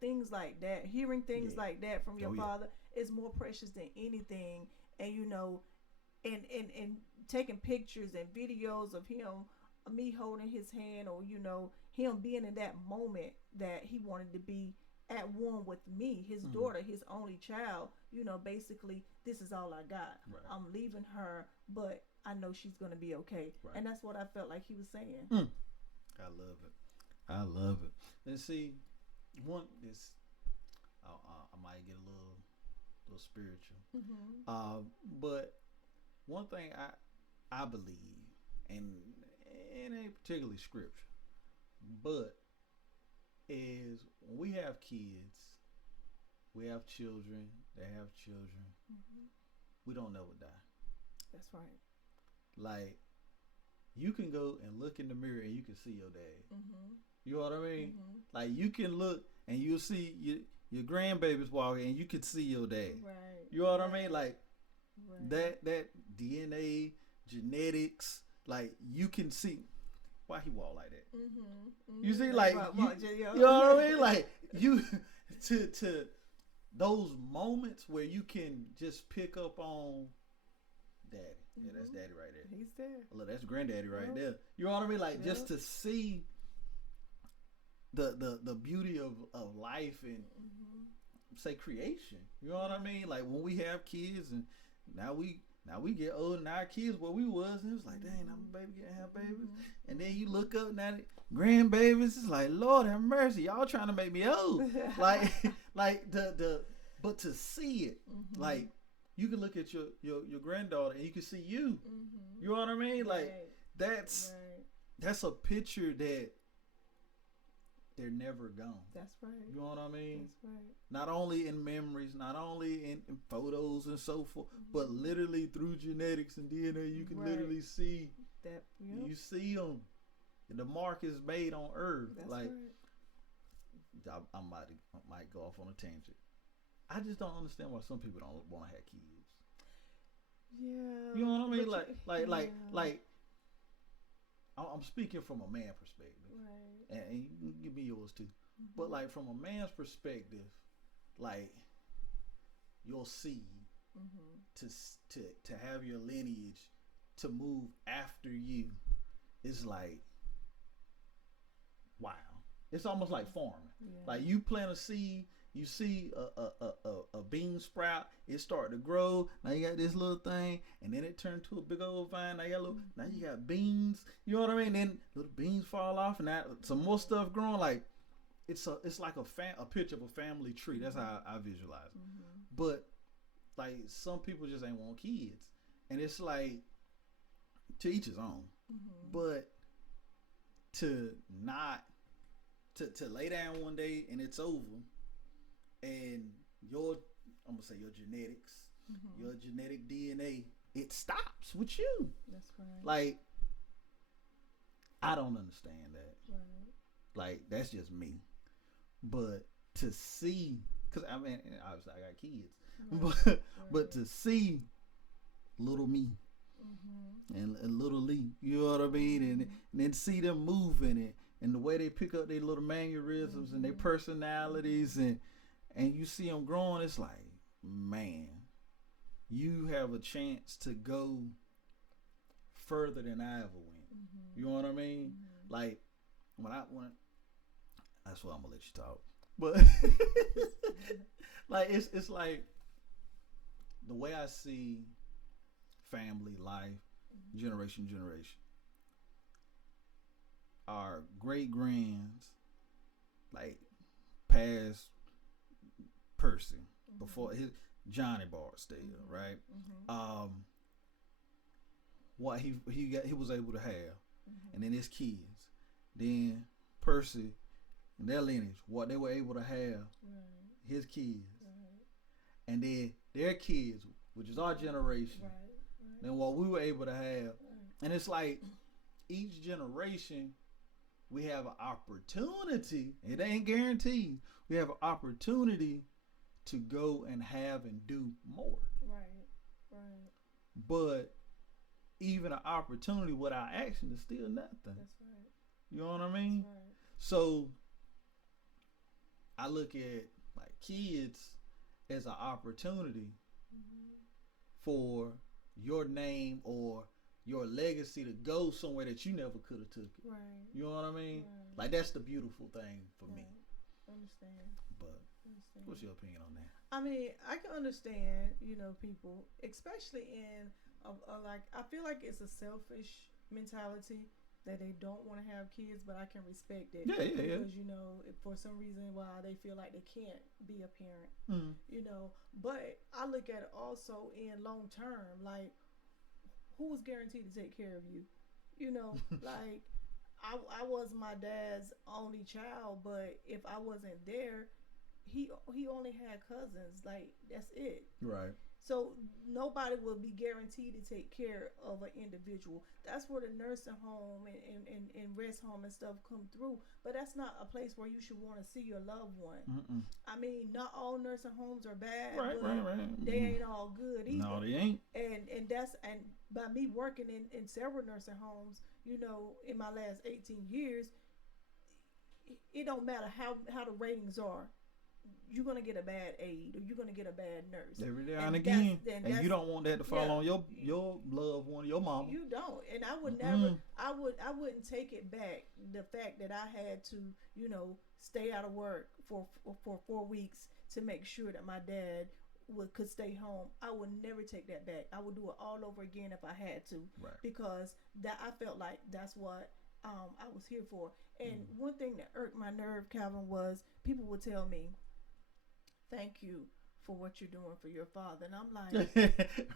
Things like that, hearing things like that from your father is more precious than anything. And and taking pictures and videos of him, me holding his hand, or him being in that moment that he wanted to be at one with me, his daughter, his only child. Basically, this is all I got. Right. I'm leaving her, but I know she's gonna be okay. Right. And that's what I felt like he was saying. I love it. And see, I might get a little spiritual. But one thing I believe, and it ain't particularly scripture, but is when we have kids, we have children, they have children, we don't never die. That's right. Like, you can go and look in the mirror and you can see your dad. You know what I mean? Like, you can look and you'll see your grandbabies walking and you can see your dad. Right. You know what I mean? Like, that DNA, genetics, like, you can see why he walk like that. You see, like, you know what I mean? Like, you to those moments where you can just pick up on daddy. Yeah, that's daddy right there. He's there. Look, that's granddaddy right there. You know what I mean? Like, just to see the beauty of life and say creation. You know what I mean? Like, when we have kids and now we get old and our kids what we was, and it's like, dang, I'm a baby, getting have babies. And then you look up now, grandbabies, it's like, Lord have mercy, y'all trying to make me old. like but to see it, like, you can look at your granddaughter and you can see you. You know what I mean? Like, that's a picture that they're never gone. That's right. You know what I mean? That's right. Not only in memories, not only in photos and so forth, but literally through genetics and DNA, you can literally see that. You see them. The mark is made on Earth. That's like, right. I might go off on a tangent. I just don't understand why some people don't want to have kids. Yeah. You know what I mean? Like, I'm speaking from a man perspective. Right. And you can give me yours too. But, like, from a man's perspective, like, your seed to have your lineage to move after you is like, wow. It's almost like farming. Yeah. Like, you plant a seed, you see a bean sprout, it start to grow. Now you got this little thing, and then it turned to a big old vine. Now you got beans. You know what I mean? Then little beans fall off, and now some more stuff growing. Like, it's like a picture of a family tree. That's how I visualize it. But, like, some people just ain't want kids, and it's like, to each his own. But to not to lay down one day and it's over, and I'm gonna say your genetics, your genetic DNA, it stops with you. That's right. Like, I don't understand that. Right. Like, that's just me. But to see, because I mean, obviously I got kids, but to see little me and Little Lee. You know what I mean? And then see them moving and the way they pick up their little mannerisms and their personalities and you see them growing. It's like, man, you have a chance to go further than I ever went. You know what I mean? Like when that's why I'm gonna let you talk. But like it's like the way I see family life, generation to generation. Our great grands, like past Percy, before his Johnny Barksdale, right? What he was able to have, and then his kids, then Percy and their lineage, what they were able to have, his kids, and then their kids, which is our generation, then what we were able to have, and it's like each generation we have an opportunity. It ain't guaranteed. We have an opportunity to go and have and do more. Right. But even an opportunity without action is still nothing. That's right. You know what I mean? That's right. So I look at like kids as an opportunity for your name or your legacy to go somewhere that you never could have took it. Right. You know what I mean? Right. Like that's the beautiful thing for me. Understand. But what's your opinion on that? I mean, I can understand, people, especially in like I feel like it's a selfish mentality that they don't want to have kids, but I can respect it. Yeah. Because if for some reason why they feel like they can't be a parent. But I look at it also in long term, like who was guaranteed to take care of you? Like I was my dad's only child, but if I wasn't there, he only had cousins. Like that's it. Right. So nobody will be guaranteed to take care of an individual. That's where the nursing home and rest home and stuff come through. But that's not a place where you should want to see your loved one. I mean, not all nursing homes are bad. Right. They ain't all good either. No, they ain't. And by me working in several nursing homes, in my last 18 years, it don't matter how the ratings are. You're going to get a bad aide or you're going to get a bad nurse. Every now and again. And you don't want that to fall on your loved one, your mama. You don't. And I would never, I wouldn't take it back. The fact that I had to, stay out of work for 4 weeks to make sure that my dad could stay home. I would never take that back. I would do it all over again if I had to. Right. Because that I felt like that's what I was here for. And one thing that irked my nerve, Calvin, was people would tell me, thank you for what you're doing for your father. And I'm like,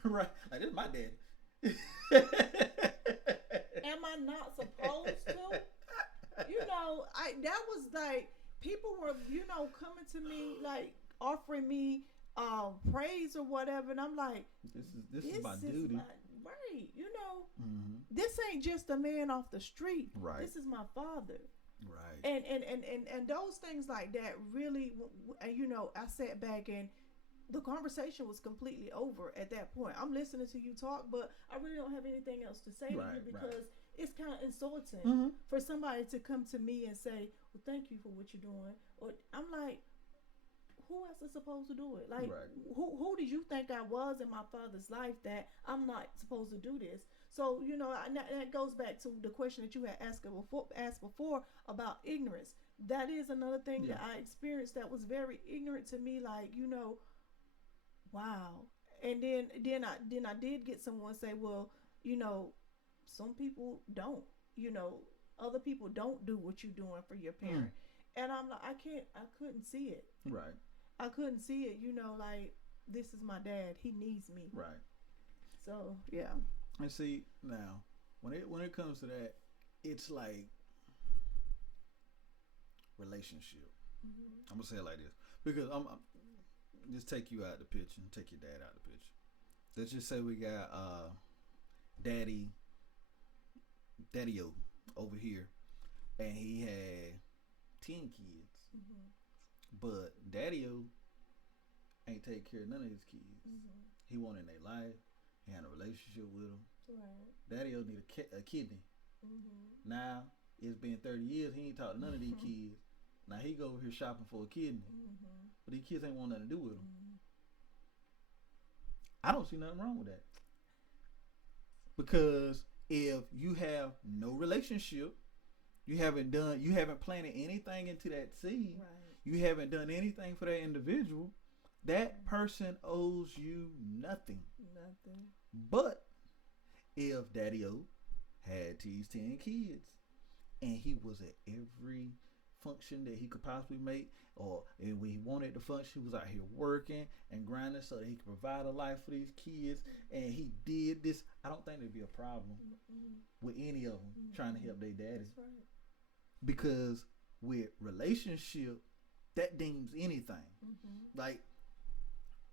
right. Like, this is my daddy. Am I not supposed to? That was like, people were, coming to me, like, offering me praise or whatever. And I'm like, this is my duty. Right. This ain't just a man off the street. Right. This is my father. Right. And those things like that really, I sat back and the conversation was completely over at that point. I'm listening to you talk, but I really don't have anything else to say to you because it's kind of insulting for somebody to come to me and say, well, thank you for what you're doing. Or I'm like, who else is supposed to do it? Like, who did you think I was in my father's life that I'm not supposed to do this? So, that goes back to the question that you had asked before about ignorance. That is another thing that I experienced that was very ignorant to me. Like, wow. And then I did get someone say, well, some people don't. Other people don't do what you're doing for your parent. And I'm like, I couldn't see it. Right. I couldn't see it. Like, this is my dad. He needs me. Right. So yeah. And see, now, when it comes to that, it's like relationship. I'm gonna say it like this because I'm just take you out the picture and take your dad out the picture. Let's just say we got Daddy-O over here, and he had 10 kids, but Daddy-O ain't take care of none of his kids. He wanted their life. He had a relationship with them. Right. Daddy-o need a kidney. Mm-hmm. Now, it's been 30 years, he ain't talked to none of these kids. Now, he go over here shopping for a kidney. Mm-hmm. But these kids ain't want nothing to do with him. Mm-hmm. I don't see nothing wrong with that. Because if you have no relationship, you haven't planted anything into that seed, Right. you haven't done anything for that individual, that person owes you nothing. Nothing. But if Daddy-o had these 10 kids and he was at every function that he could possibly make, or when he wanted to function, he was out here working and grinding so that he could provide a life for these kids, and he did this, I don't think there'd be a problem with any of them trying to help their daddy. That's right. Because with relationship, that deems anything. Like,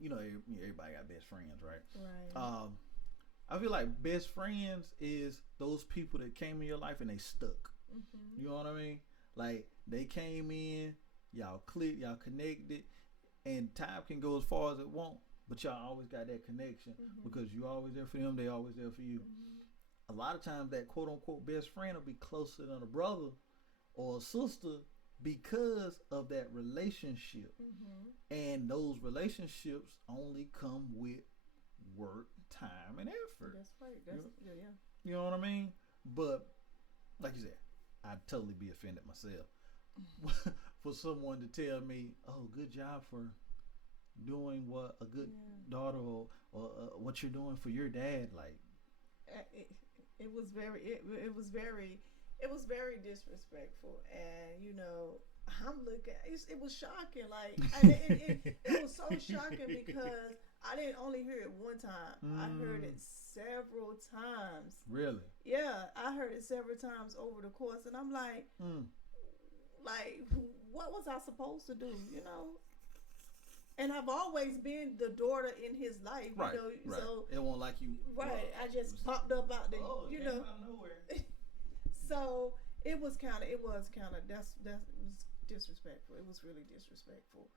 everybody got best friends, right? Right. I feel like best friends is those people that came in your life and they stuck. You know what I mean? Like, they came in, y'all clicked, y'all connected, and time can go as far as it want, but y'all always got that connection because you always there for them, they always there for you. A lot of times that quote unquote best friend will be closer than a brother or a sister because of that relationship. And those relationships only come with work, time, and effort. That's right. That's yeah. You know what I mean? But like you said, I'd totally be offended myself for someone to tell me, "Oh, good job for doing what a good daughter or what you're doing for your dad." Like, it was very disrespectful, and I'm looking. It was shocking. Like, it was so shocking because I didn't only hear it one time. I heard it several times. Really? Yeah, I heard it several times over the course, and I'm like, what was I supposed to do? And I've always been the daughter in his life, right? Right. So it won't like you. Right. I just popped up out the, came out of nowhere. So it was kind of that's disrespectful. It was really disrespectful.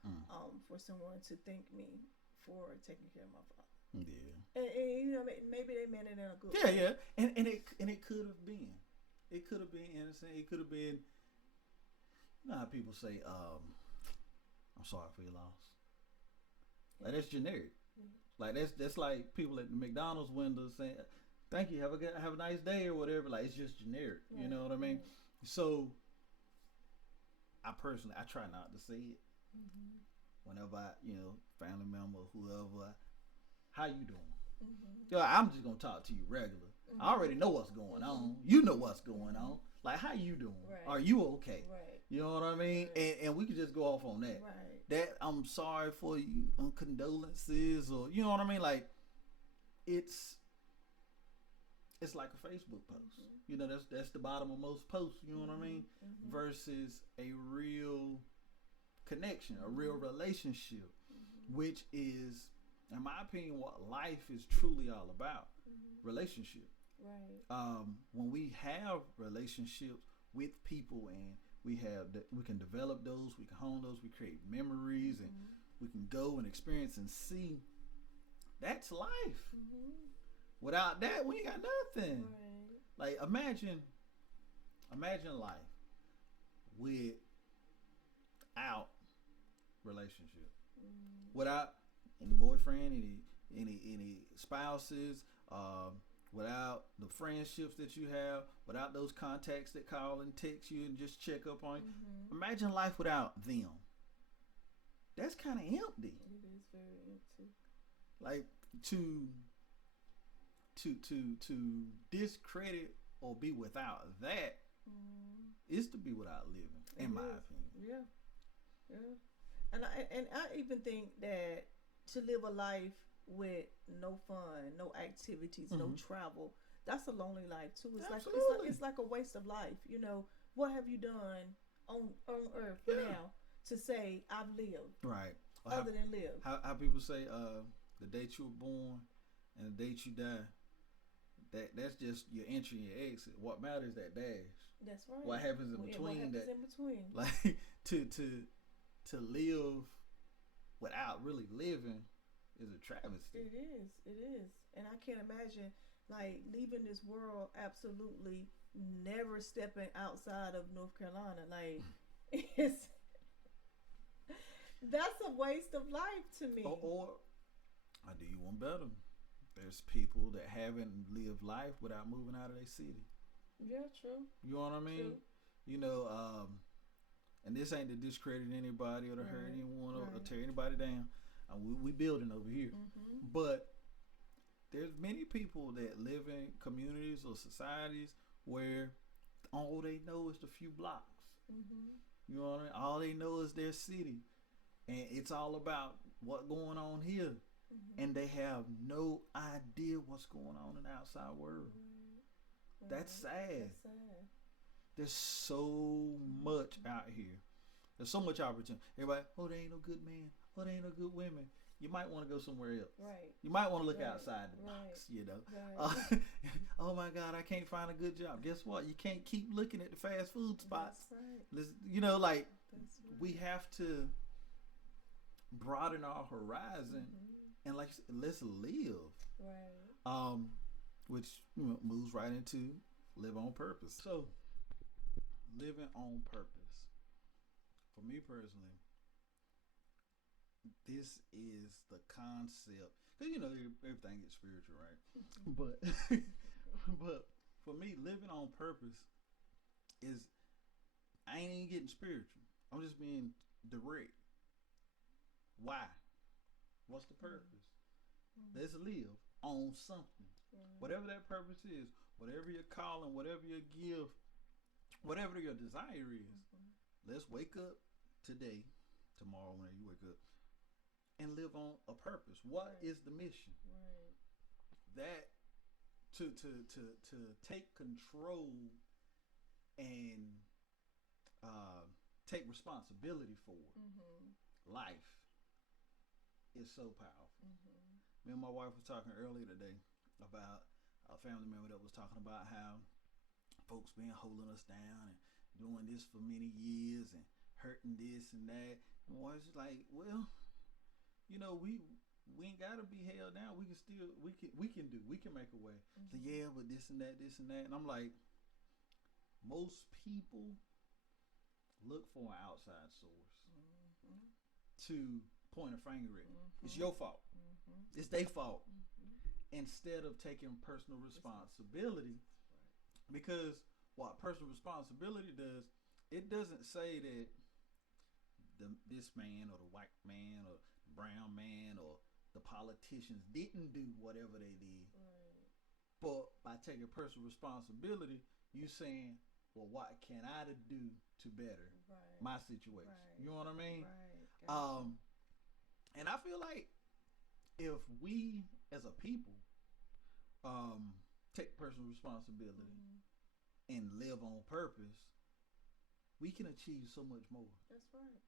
For someone to thank me for taking care of my father. Yeah. And maybe they meant it in a good way. Yeah. And it could have been. It could have been innocent. It could have been. You know how people say, "I'm sorry for your loss." Like, that's generic. Like, that's like people at the McDonald's window saying, "Thank you, have a nice day," or whatever. Like, it's just generic. You know what I mean? So I personally try not to say it. Whenever family member, whoever, how you doing? I'm just gonna talk to you regular. I already know what's going on. You know what's going on. Like, how you doing? Right. Are you okay? Right. You know what I mean? Right. And we can just go off on that. Right. That I'm sorry for you, condolences, or you know what I mean? Like, it's like a Facebook post. That's the bottom of most posts. You know what I mean? Versus a real connection, a real relationship, which is, in my opinion, what life is truly all about. Relationship. Right. When we have relationships with people and we can develop those, we can hone those, we create memories, and we can go and experience and see. That's life. Without that, we ain't got nothing. Right. Like, imagine life without relationship, without any boyfriend, any spouses, without the friendships that you have, without those contacts that call and text you and just check up on you. Imagine life without them. That's kind of empty. It is very empty. Like, to discredit or be without that is to be without living, in my opinion. Yeah. And I even think that to live a life with no fun, no activities, no travel, that's a lonely life too. It's like a waste of life. What have you done on earth now to say I've lived? Right. Other than live. How people say the date you were born and the date you die. That's just your entry and your exit. What matters is that dash. That's right. What happens in between? In between? Like, to live without really living is a travesty. It is. And I can't imagine like leaving this world, absolutely never stepping outside of North Carolina. Like it's that's a waste of life to me. Or I do you one better. There's people that haven't lived life without moving out of their city. Yeah, true. You know what I mean? True. You know, and this ain't to discredit anybody or to hurt Right, anyone or right. tear anybody down. We building over here, Mm-hmm. but there's many people that live in communities or societies where all they know is the few blocks. Mm-hmm. You know what I mean? All they know is their city, and it's all about what's going on here, Mm-hmm. and they have no idea what's going on in the outside world. Right. That's sad. That's sad. There's so much out here. There's so much opportunity. Everybody, oh, there ain't no good men. Oh, there ain't no good women. You might want to go somewhere else. Right. You might want to look Right. outside the Right. box, you know. Right. Oh my God, I can't find a good job. Guess what? You can't keep looking at the fast food spots. That's right. You know, like That's right. we have to broaden our horizon Mm-hmm. and like let's live. Right. Which moves right into live on purpose. So, living on purpose. For me personally, this is the concept. Cause everything gets spiritual, right? Mm-hmm. But but for me, living on purpose is I ain't even getting spiritual. I'm just being direct. Why? What's the purpose? Mm-hmm. Let's live on something. Right. Whatever that purpose is, whatever your calling, whatever your gift, whatever your desire is, Mm-hmm. let's wake up today, tomorrow, whenever you wake up, and live on a purpose. What Right. is the mission? Right. That to take control and take responsibility for Mm-hmm. life is so powerful. Mm-hmm. Me and my wife was talking earlier today about a family member that was talking about how folks been holding us down and doing this for many years and hurting this and that. And my wife's like, well, we ain't gotta be held down. We can still we can make a way. Mm-hmm. So yeah, but this and that, and I'm like, most people look for an outside source Mm-hmm. to point a finger at. Mm-hmm. It's your fault. Mm-hmm. It's their fault. Mm-hmm. Instead of taking personal responsibility, because what personal responsibility does, it doesn't say that this man or the white man or the brown man or the politicians didn't do whatever they did. Right. But by taking personal responsibility, you saying, well, what can I do to better Right. my situation? Right. You know what I mean? Right. Gotcha. And I feel like if we as a people take personal responsibility Mm-hmm. and live on purpose, we can achieve so much more. That's right.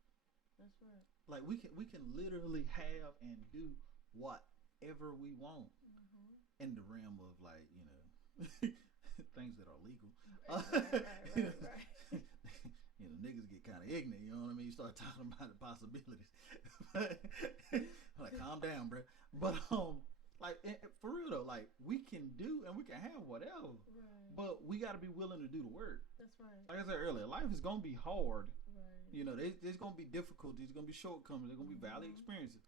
That's right. Like we can literally have and do whatever we want Mm-hmm. in the realm of things that are legal. Right. Niggas get kind of ignorant. You know what I mean? You start talking about the possibilities. Like, calm down, bro. But for real though, like we can do and we can have whatever, Right. but we got to be willing to do the work. That's right. Like I said earlier, life is gonna be hard. Right. There's gonna be difficulties. There's gonna be shortcomings. There's gonna be valley experiences.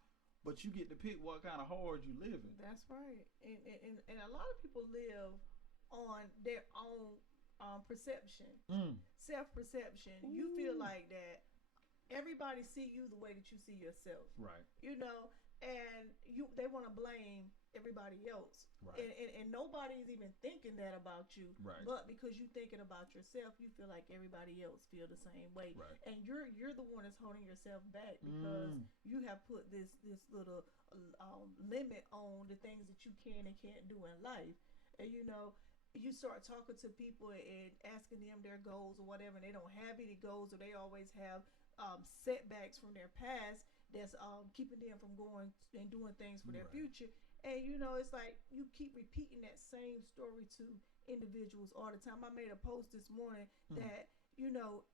But you get to pick what kind of hard you live in. That's right. And a lot of people live on their own perception, self-perception. You feel like that everybody see you the way that you see yourself. Right. And they want to blame everybody else. Right. And nobody's even thinking that about you. Right. But because you're thinking about yourself, you feel like everybody else feel the same way. Right. And you're the one that's holding yourself back because you have put this little limit on the things that you can and can't do in life. And you start talking to people and asking them their goals or whatever, and they don't have any goals, or they always have setbacks from their past that's keeping them from going and doing things for their future. And it's like you keep repeating that same story to individuals all the time. I made a post this morning that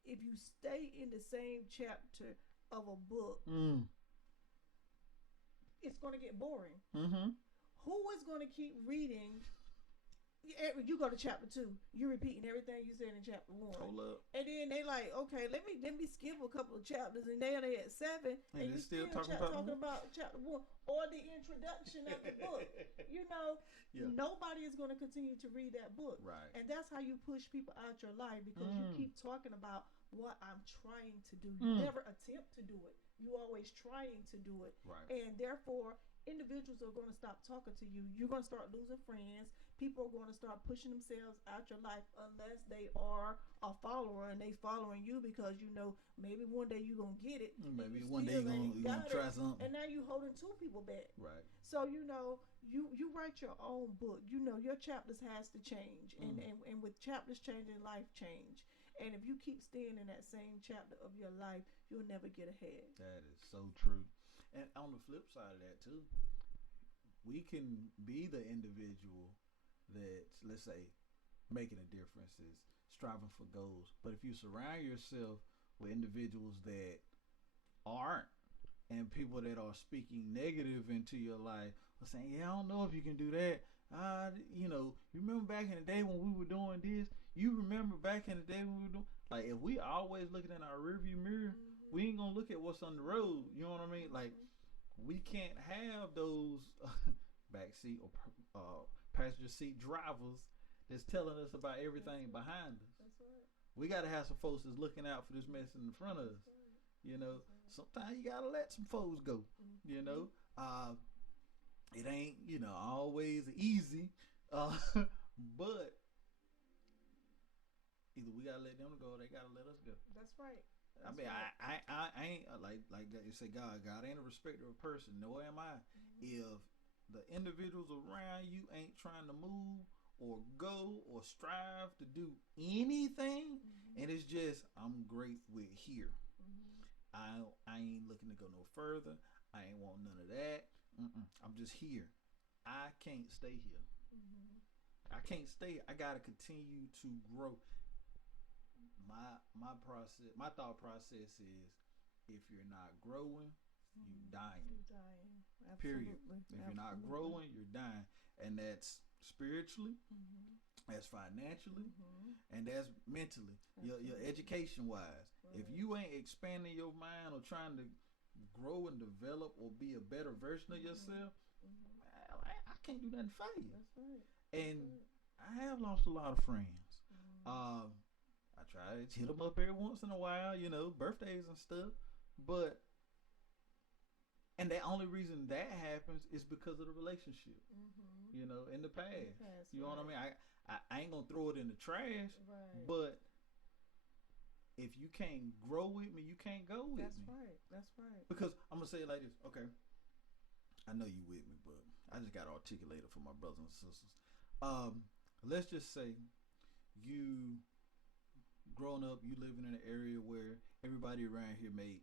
if you stay in the same chapter of a book, it's going to get boring. Mm-hmm. Who is going to keep reading You go to chapter 2, you're repeating everything you said in chapter 1. Hold up. And then they like, okay, let me skip a couple of chapters, and now they at 7, and you still talking about chapter 1 or the introduction of the book. You know, nobody is going to continue to read that book, right? And that's how you push people out your life, because you keep talking about what I'm trying to do. You never attempt to do it. You always trying to do it, right? And therefore, individuals are going to stop talking to you. You're going to start losing friends. People are going to start pushing themselves out your life unless they are a follower and they following you because you know maybe one day you're going to get it. Maybe one day you're going to try something. And now you're holding 2 people back. Right. So, you know, you write your own book. You know, your chapters has to change. And with chapters changing, life change. And if you keep staying in that same chapter of your life, you'll never get ahead. That is so true. And on the flip side of that too, we can be the individual that's, let's say, making a difference, is striving for goals. But if you surround yourself with individuals that aren't, and people that are speaking negative into your life, or saying, yeah, I don't know if you can do that. You know, you remember back in the day when we were doing this? You remember back in the day when we were doing, like, if we always looking in our rearview mirror, we ain't gonna look at what's on the road. You know what I mean? Like, we can't have those backseat or passenger seat drivers that's telling us about everything behind us. That's right. We got to have some folks that's looking out for this mess in the front of us. You know, sometimes you got to let some folks go. You know, it ain't, you know, always easy, but either we got to let them go or they got to let us go. That's right. I mean, right. I ain't like that. You say God ain't a respecter of person. Nor am I. If the individuals around you ain't trying to move or go or strive to do anything, and it's just, I'm great with here. I ain't looking to go no further. I ain't want none of that. I'm just here. I can't stay here. I can't stay. I gotta continue to grow. My thought process is, if you're not growing, you're dying. You're dying. Absolutely. Period. If you're not growing, you're dying. And that's spiritually, that's financially, and that's mentally. Your education wise. Right. If you ain't expanding your mind or trying to grow and develop or be a better version of yourself, I can't do nothing for you. That's right. And I have lost a lot of friends. I try to hit them up every once in a while, you know, birthdays and stuff. And the only reason that happens is because of the relationship, you know, in the past. You know what I mean? I ain't gonna throw it in the trash, but if you can't grow with me, you can't go with me. That's right. Because I'm gonna say it like this. Okay, I know you with me, but I just gotta articulate it for my brothers and sisters. Let's just say you growing up, you living in an area where everybody around here made,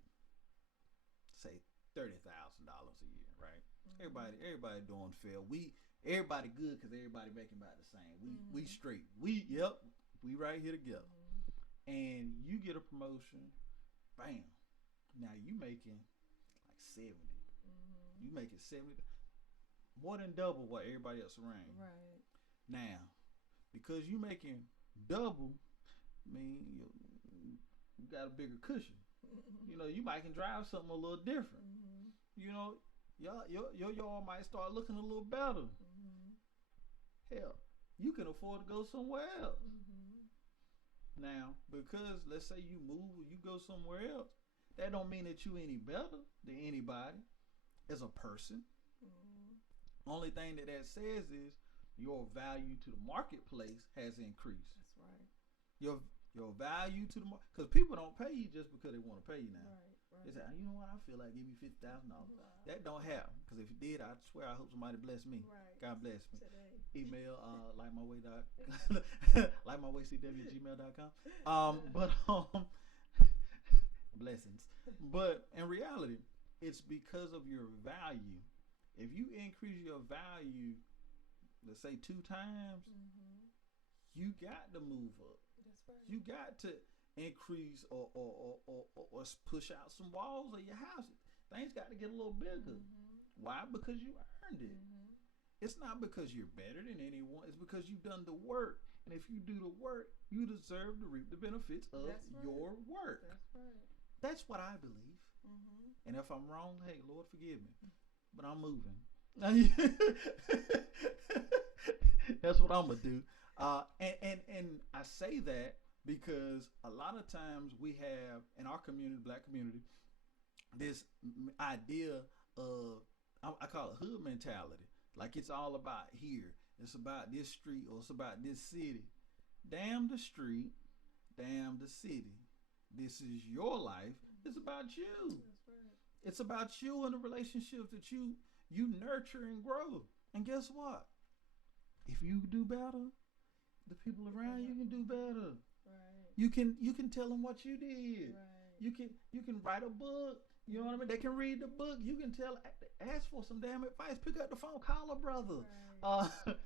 say, $30,000 a year, right? Everybody doing fair. Everybody good because everybody making about the same. We straight. We right here together. And you get a promotion, bam. Now you making like 70. You making 70, more than double what everybody else around you. Right. Now, because you making double, I mean, you got a bigger cushion. You know, you might can drive something a little different. You know, your yard might start looking a little better. Hell, you can afford to go somewhere else. Now, because let's say you move or you go somewhere else, that don't mean that you any better than anybody as a person. Only thing that says is your value to the marketplace has increased. That's right. Your value to the market, because people don't pay you just because they want to pay you now. Right. They say, you know what, I feel like give me $50,000. That don't happen, because if you did, I swear I hope somebody bless me. Right. God bless me. Today. Email likemyway@gmail.com. But blessings. But in reality, it's because of your value. If you increase your value, let's say 2 times, you got to move up. That's right. You got to increase or push out some walls of your house. Things got to get a little bigger. Why? Because you earned it. it's not because you're better than anyone. It's because you've done the work. And if you do the work, you deserve to reap the benefits of your work. That's right. That's what I believe. And if I'm wrong, hey, Lord, forgive me. But I'm moving. That's what I'm going to do. And I say that because a lot of times we have, in our community, black community, this idea of, I call it hood mentality. Like it's all about here. It's about this street or it's about this city. Damn the street, damn the city. This is your life. It's about you. That's right. It's about you and the relationships that you nurture and grow. And guess what? If you do better, the people around you can do better. Right. You can tell them what you did. Right. You can write a book. You know what I mean? They can read the book. You can ask for some damn advice. Pick up the phone, call a brother. Right.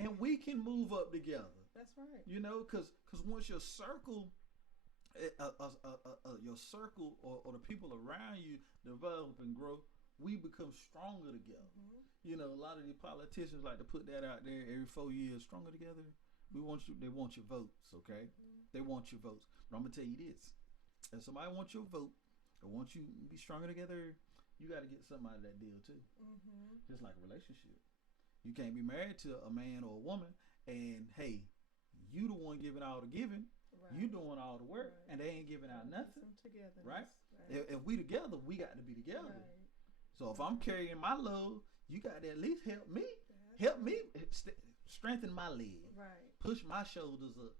And we can move up together. That's right. You know, because once your circle, your circle or the people around you develop and grow, we become stronger together. You know, a lot of the politicians like to put that out there every 4 years. Stronger together. They want your votes. Okay, they want your votes. But I'm gonna tell you this: if somebody wants your vote or wants you to be stronger together, you got to get something out of that deal too. Just like a relationship. You can't be married to a man or a woman and, hey, you the one giving all the giving. Right. You doing all the work and they ain't giving out nothing. Right? If we together, we got to be together. Right. So if I'm carrying my load, you got to at least help me. Help me strengthen my leg. Right. Push my shoulders up.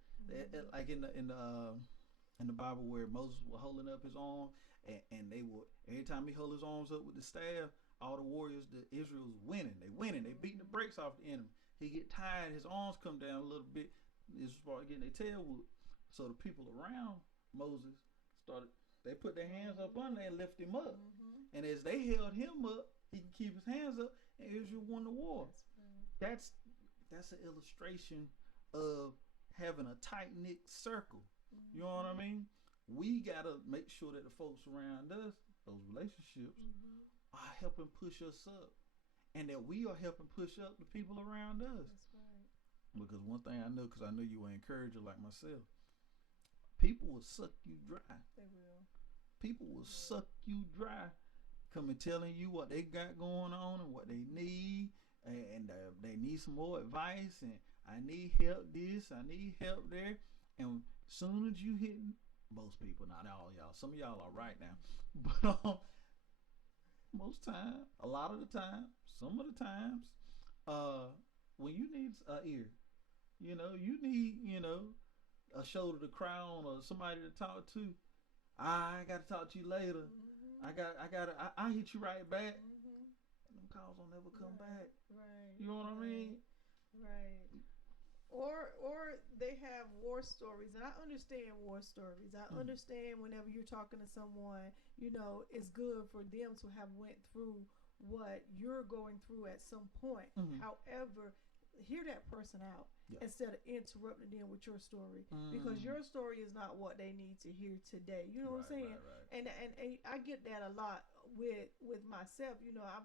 Like in the Bible where Moses was holding up his arm and they would, every time he hold his arms up with the staff, all the warriors, the Israel's winning. They winning. They beating the brakes off the enemy. He get tired. His arms come down a little bit. Israel started getting their tail whooped. So the people around Moses started. They put their hands up under and lift him up. And as they held him up, he can keep his hands up, and Israel won the war. That's an illustration of having a tight knit circle. You know what I mean? We gotta make sure that the folks around us, those relationships, are helping push us up, and that we are helping push up the people around us. That's right. Because one thing I know, because I know you an encourager like myself, people will suck you dry. They will. People will suck you dry, coming telling you what they got going on and what they need, and they need some more advice, and I need help this, I need help there, and soon as you hit, most people, not all y'all, some of y'all are right now, but most time, a lot of the time, some of the times, when you need an ear, you need, a shoulder to cry on or somebody to talk to. I got to talk to you later. I'll hit you right back. Them calls will never come back. Right. You know what I mean? Right. Or they have war stories, and I understand war stories. I understand whenever you're talking to someone, it's good for them to have went through what you're going through at some point. However, hear that person out instead of interrupting them with your story, because your story is not what they need to hear today. You know what I'm saying? Right. And I get that a lot with myself.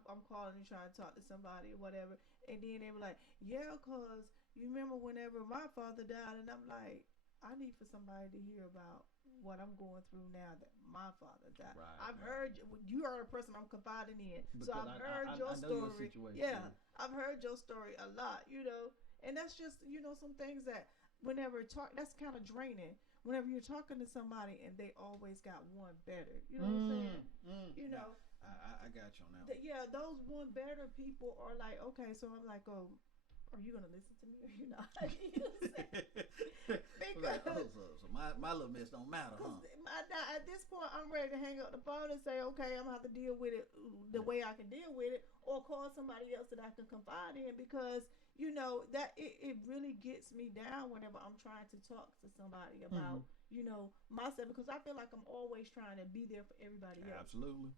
I'm calling and trying to talk to somebody or whatever, and then they were like, yeah, cause you remember whenever my father died, and I'm like, I need for somebody to hear about what I'm going through now that my father died. I've heard you are the person I'm confiding in, because so I've heard your story. I've heard your story a lot, and that's just some things that whenever that's kind of draining. Whenever you're talking to somebody and they always got one better, you know what I'm saying? I got you on that. Those one better people are like, okay, so I'm like, oh, are you gonna listen to me or are you not? Because so my little mess don't matter, huh? At this point, I'm ready to hang up the phone and say, okay, I'm gonna have to deal with it the way I can deal with it, or call somebody else that I can confide in, because that it really gets me down whenever I'm trying to talk to somebody about myself, because I feel like I'm always trying to be there for everybody else. Absolutely.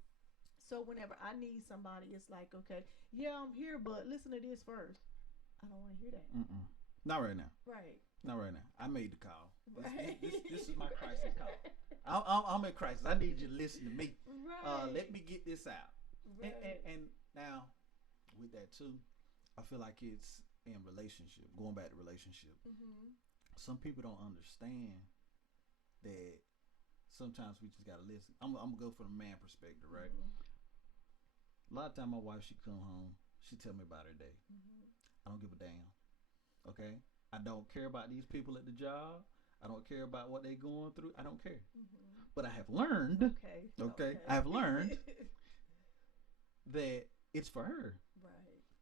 So whenever I need somebody, it's like, okay, yeah, I'm here, but listen to this first. I don't want to hear that. Not right now. Right. Not right now. I made the call. Right. This is my crisis call. I'm in crisis. I need you to listen to me. Right. Let me get this out. Right. And now, with that too, I feel like it's in relationship. Going back to relationship, some people don't understand that sometimes we just gotta listen. I'm gonna go from the man perspective, right? A lot of time, my wife, she come home, she tell me about her day. I don't give a damn. Okay, I don't care about these people at the job. I don't care about what they going through. I don't care. But I have learned. Okay. I have learned that it's for her. Right.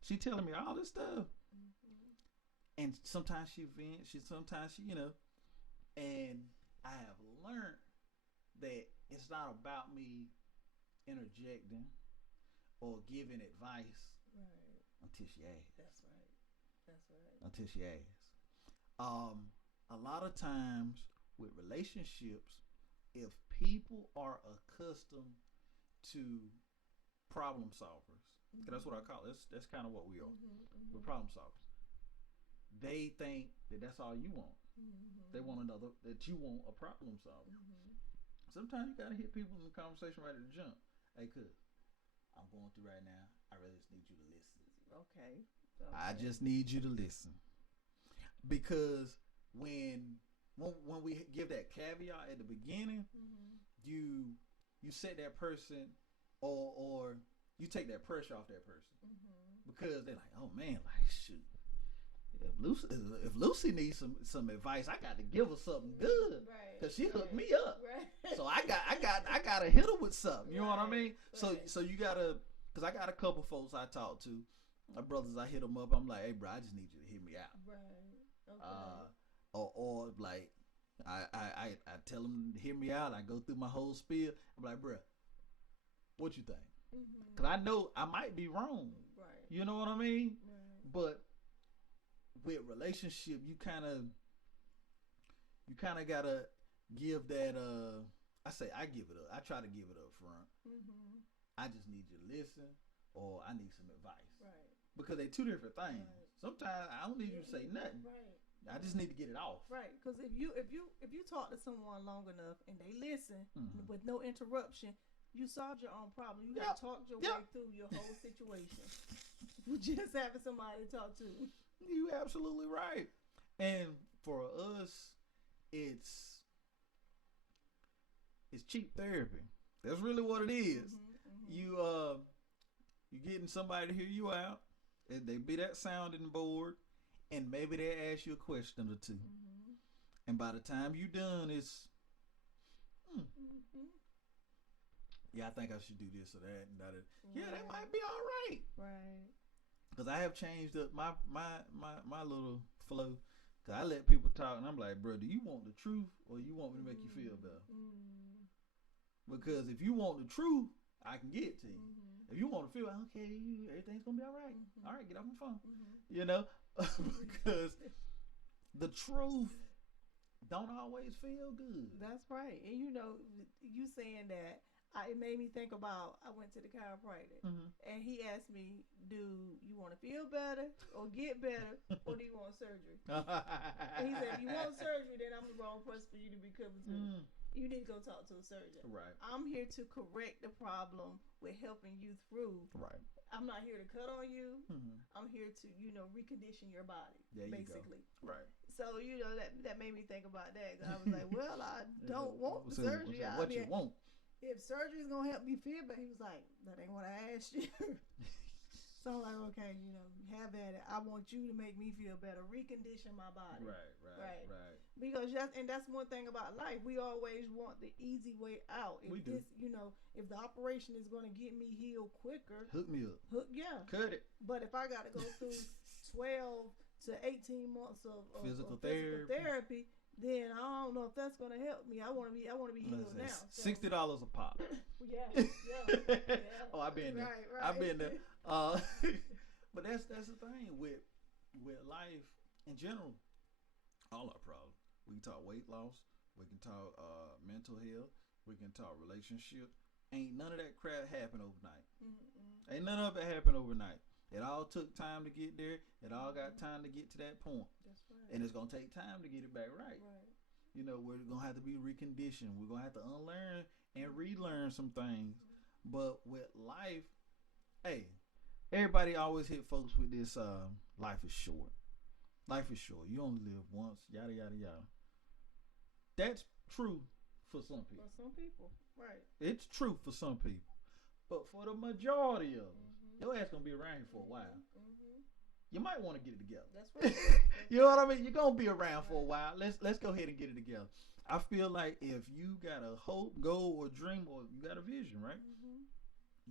She telling me all this stuff, and sometimes she vents. Sometimes she, and I have learned that it's not about me interjecting or giving advice until she asks. That's right. Until she asks. A lot of times with relationships, if people are accustomed to problem solvers, that's what I call it. That's kind of what we are. We're problem solvers. They think that that's all you want. They want that you want a problem solver. Sometimes you gotta hit people in the conversation right at the jump. Hey, cuz, I'm going through right now. I really just need you to listen. Okay. I just need you to listen. Because when we give that caveat at the beginning, you set that person or you take that pressure off that person. Because they're like, oh man, like shoot. If Lucy needs some advice, I got to give her something good, cause she hooked me up. So I gotta hit her with something. You know what I mean? So you gotta, cause I got a couple folks I talk to, my brothers. I hit them up. I'm like, hey bro, I just need you to hear me out. Or like I tell them to hear me out. I go through my whole spiel. I'm like, bro, what you think? Cause I know I might be wrong. You know what I mean? But with relationship, you kind of gotta give that. I give it up. I try to give it up front. I just need you to listen, or I need some advice. Because they two different things. Sometimes I don't need you to say nothing. I just need to get it off. Because if you talk to someone long enough and they listen with no interruption, you solved your own problem. You have talked your way through your whole situation. Just having somebody to talk to. You absolutely right. And for us, it's cheap therapy. That's really what it is. You getting somebody to hear you out, and they be that sounding board, and maybe they ask you a question or two. And by the time you done, it's yeah, I think I should do this or that and that. Yeah, that might be all right. Because I have changed up my little flow. Because I let people talk, and I'm like, bro, do you want the truth, or you want me to make you feel better? Because if you want the truth, I can get it to you. If you want to feel, okay, everything's going to be all right. All right, get off my phone. You know? Because the truth don't always feel good. That's right. And you saying that, it made me think about, I went to the chiropractor, and he asked me, do you want to feel better or get better, or do you want surgery? And he said, if you want surgery, then I'm the wrong person for you to be coming to. You need to go talk to a surgeon. I'm here to correct the problem with helping you through. I'm not here to cut on you. I'm here to, recondition your body, basically. So, that made me think about that. I was like, well, I don't want the surgery. What you want? If surgery is going to help me feel better, he was like, that ain't what I asked you. So I'm like, okay, have at it. I want you to make me feel better, recondition my body. Right. Because that's one thing about life. We always want the easy way out. If if the operation is going to get me healed quicker, hook me up. Cut it. But if I got to go through 12 to 18 months of physical therapy, then I don't know if that's gonna help me. I want to be healed now. $60 a pop. Oh, I've been there. Right. I've been there. But that's the thing with life in general. All our problems. We can talk weight loss. We can talk mental health. We can talk relationship. Ain't none of that crap happen overnight. Ain't none of it happen overnight. It all took time to get there. It all got time to get to that point. That's right. And it's going to take time to get it back right. We're going to have to be reconditioned. We're going to have to unlearn and relearn some things. But with life, hey, everybody always hit folks with this life is short. Life is short. You only live once, yada yada yada. That's true for some people. For some people, right. It's true for some people. But for the majority of us, your ass gonna be around here for a while. You might want to get it together. That's right. You know what I mean? You're gonna be around for a while. Let's go ahead and get it together. I feel like if you got a hope, goal, or dream, or you got a vision, right?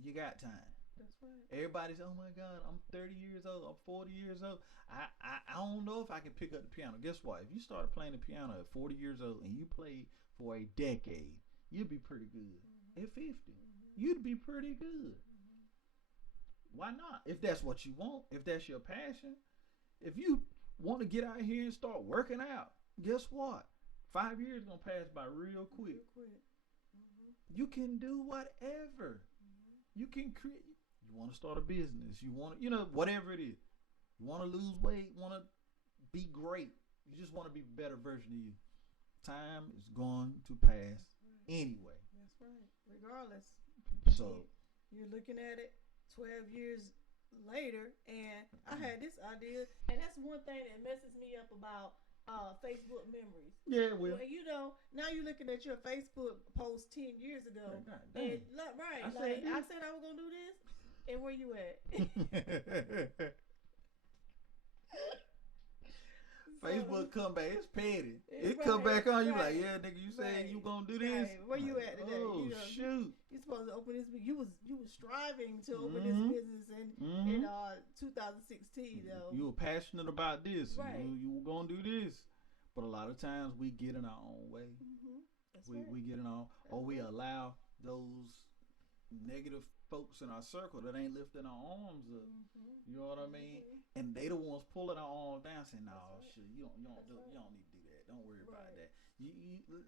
You got time. That's right. Everybody's, oh my God, I'm 30 years old, I'm 40 years old. I don't know if I can pick up the piano. Guess what? If you started playing the piano at 40 years old and you played for a decade, you'd be pretty good. At 50, you'd be pretty good. Why not? If that's what you want, if that's your passion, if you want to get out here and start working out, guess what? 5 years gonna pass by real quick. You can do whatever. You can create. You want to start a business. You want to, whatever it is. You want to lose weight. Want to be great. You just want to be a better version of you. Time is going to pass anyway. That's right. Regardless. So you're looking at it 12 years later, and I had this idea, and that's one thing that messes me up about Facebook memories. Yeah, well, now you're looking at your Facebook post 10 years ago, and right, I said I was gonna do this, and where you at? Facebook come back, it's petty. It come back on you like, yeah, nigga, you said you gonna do this. Right. Where you at today? Oh shoot! You supposed to open this. You was striving to open this business in 2016 though. You were passionate about this. Right. You were gonna do this, but a lot of times we get in our own way. We get in our, or we allow those negative folks in our circle that ain't lifting our arms up. You know what I mean? And they the ones pulling our arms down, saying, "No, shit, you don't need to do that. Don't worry about that.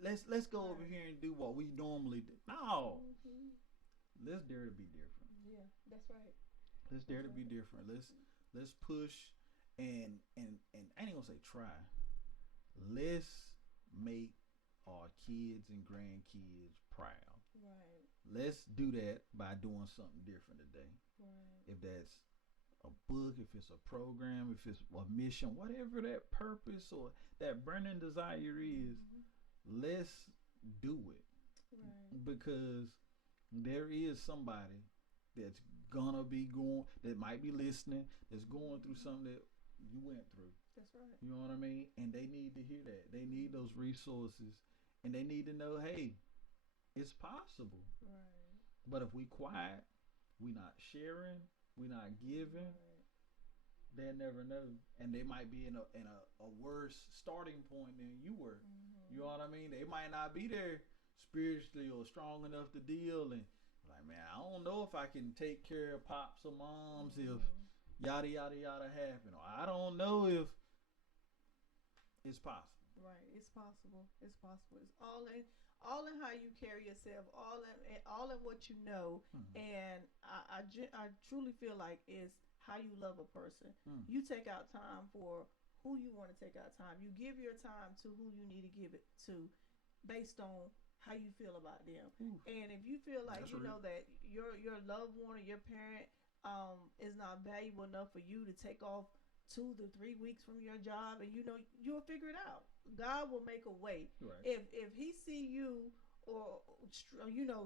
Let's go over here and do what we normally do. No, let's dare to be different. Yeah, that's right. Let's dare to be different. Let's push and I ain't gonna say try. Let's make our kids and grandkids proud. Right. Let's do that by doing something different today. Right. If that's a book, if it's a program, if it's a mission, whatever that purpose or that burning desire is, let's do it. Right. Because there is somebody that's gonna be that might be listening, that's going through something that you went through. That's right. You know what I mean? And they need to hear that. They need those resources, and they need to know, hey, it's possible. Right. But if we quiet, we not sharing, we not giving, they'll never know. And they might be in a worse starting point than you were. You know what I mean? They might not be there spiritually or strong enough to deal, and like, man, I don't know if I can take care of pops or moms if yada yada yada happen, or I don't know if it's possible. Right, it's possible. It's possible. It's all in how you carry yourself, all in what you know, and I truly feel like it's how you love a person. You take out time for who you want to take out time. You give your time to who you need to give it to, based on how you feel about them. And if you feel like know that your loved one or your parent is not valuable enough for you to take off 2 to 3 weeks from your job, and you'll figure it out. God will make a way. Right. If he see you or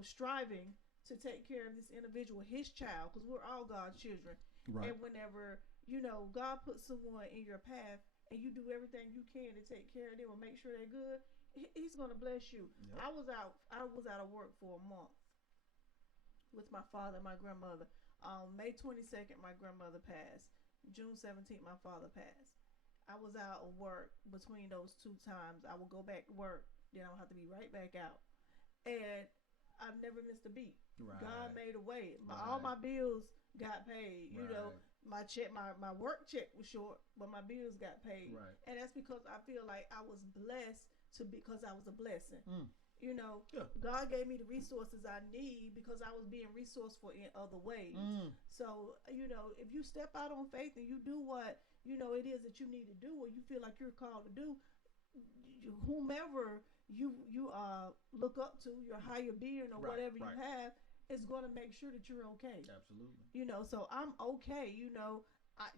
striving to take care of this individual, his child, because we're all God's children. Right. And whenever God puts someone in your path, and you do everything you can to take care of them or make sure they're good, he's gonna bless you. Yep. I was out of work for a month with my father and my grandmother. May 22nd, my grandmother passed. June 17th, my father passed. I was out of work between those 2 times. I would go back to work, then I would have to be right back out. And I've never missed a beat. Right. God made a way. All my bills got paid. My check, my work check was short, but my bills got paid. Right. And that's because I feel like I was blessed because I was a blessing. God gave me the resources I need because I was being resourceful in other ways. So, if you step out on faith and you do what, it is that you need to do, or you feel like you're called to do, whomever you look up to, your higher being or whatever you have, is going to make sure that you're okay. Absolutely. You know, so I'm okay. You know,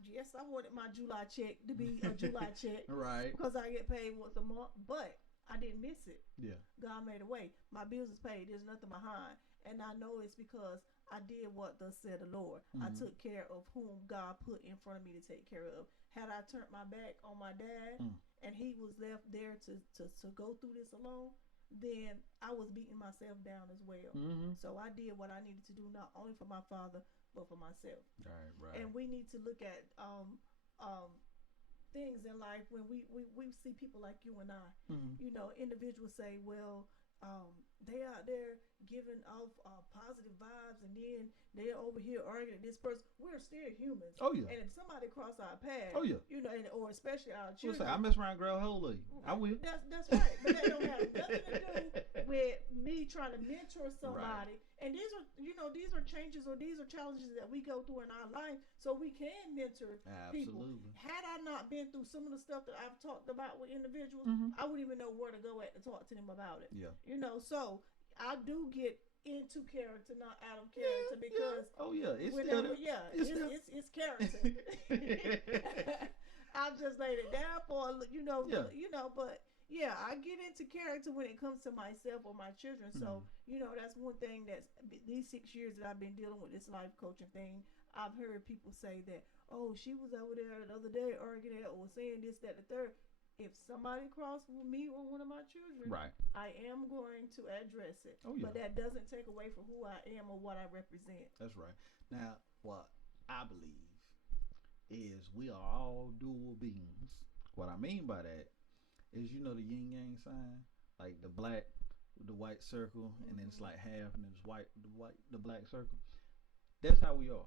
yes, I wanted my July check to be a July check Right. because I get paid once a month, but I didn't miss it. Yeah. God made a way. My bills is paid. There's nothing behind, and I know it's because I did what thus said the Lord. I Mm-hmm. took care of whom God put in front of me to take care of. Had I turned my back on my dad, Mm. and he was left there to go through this alone, then I was beating myself down as well. Mm-hmm. So I did what I needed to do, not only for my father, but for myself. Right. Right. And we need to look at things in life when we see people like you and I. Mm-hmm. You know, individuals say, well, they out there giving off positive vibes, and then they're over here arguing this person. We're still humans. Oh yeah. And if somebody cross our path, Oh yeah. you know, or especially our What's children, that? I mess around, girl, whole of you. I will. That's right. But that don't have nothing to do with me trying to mentor somebody. Right. And these are, you know, these are changes or these are challenges that we go through in our life, so we can mentor people. Absolutely. Had I not been through some of the stuff that I've talked about with individuals, Mm-hmm. I wouldn't even know where to go at to talk to them about it. Yeah. You know, so I do get into character, not out of character, because oh yeah, it's whenever, still it's character. I've just laid it down for but yeah, I get into character when it comes to myself or my children. So you know, that's one thing that's these 6 years that I've been dealing with this life coaching thing. I've heard people say that, oh, she was over there the other day arguing or saying this, that, the third. If somebody crosses with me or one of my children, right, I am going to address it. Oh, yeah. But that doesn't take away from who I am or what I represent. That's right. Now, what I believe is we are all dual beings. What I mean by that is, you know, the yin yang sign, like the black with the white circle, and then it's like half, and then it's the black circle. That's how we are.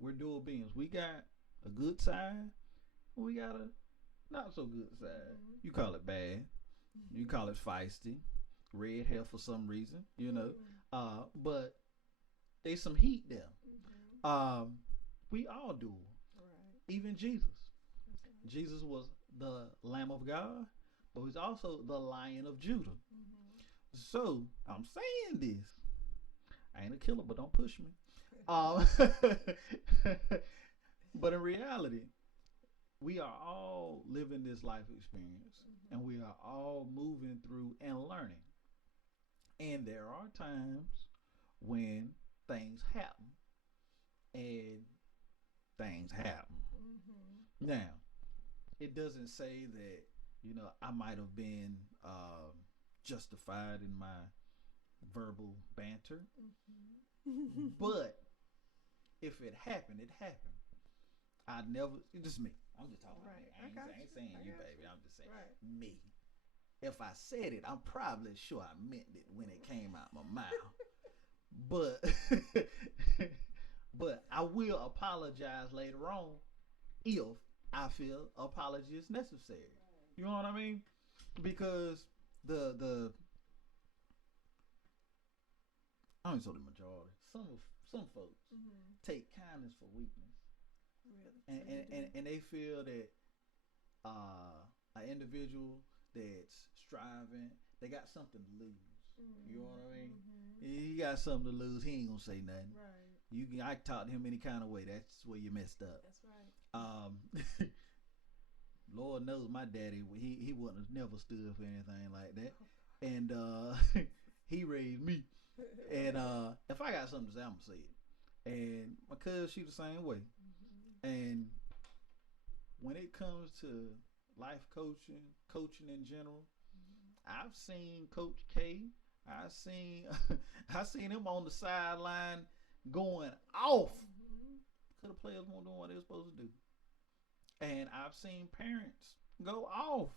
We're dual beings. We got a good side, we got a not so good side. You call it bad. You call it feisty. Red hair for some reason, you know. But there's some heat there. We all do. Right. Even Jesus. Right. Jesus was the Lamb of God, but he's also the Lion of Judah. So I'm saying this. I ain't a killer, but don't push me. But in reality, we are all living this life experience, and we are all moving through and learning. And there are times when things happen, and things happen. Now, it doesn't say that, you know, I might have been justified in my verbal banter, but if it happened, it happened. I never. It's just me. I'm just talking. Right. I ain't saying you, baby. I'm just saying me. If I said it, I'm probably sure I meant it when it came out my mouth. But I will apologize later on if I feel apology is necessary. You know what I mean? Because the I don't say the majority. Some folks take kindness for weakness. Really? And they feel that an individual that's striving, they got something to lose. You know what I mean? He got something to lose. He ain't gonna say nothing. Right. I can talk to him any kind of way. That's where you messed up. That's right. Lord knows my daddy, he wouldn't have never stood for anything like that. And he raised me. And if I got something to say, I'm gonna say it. And my cousin, she the same way. And when it comes to life coaching in general, I've seen Coach K. I seen him on the sideline going off because the players weren't doing what they were supposed to do. And I've seen parents go off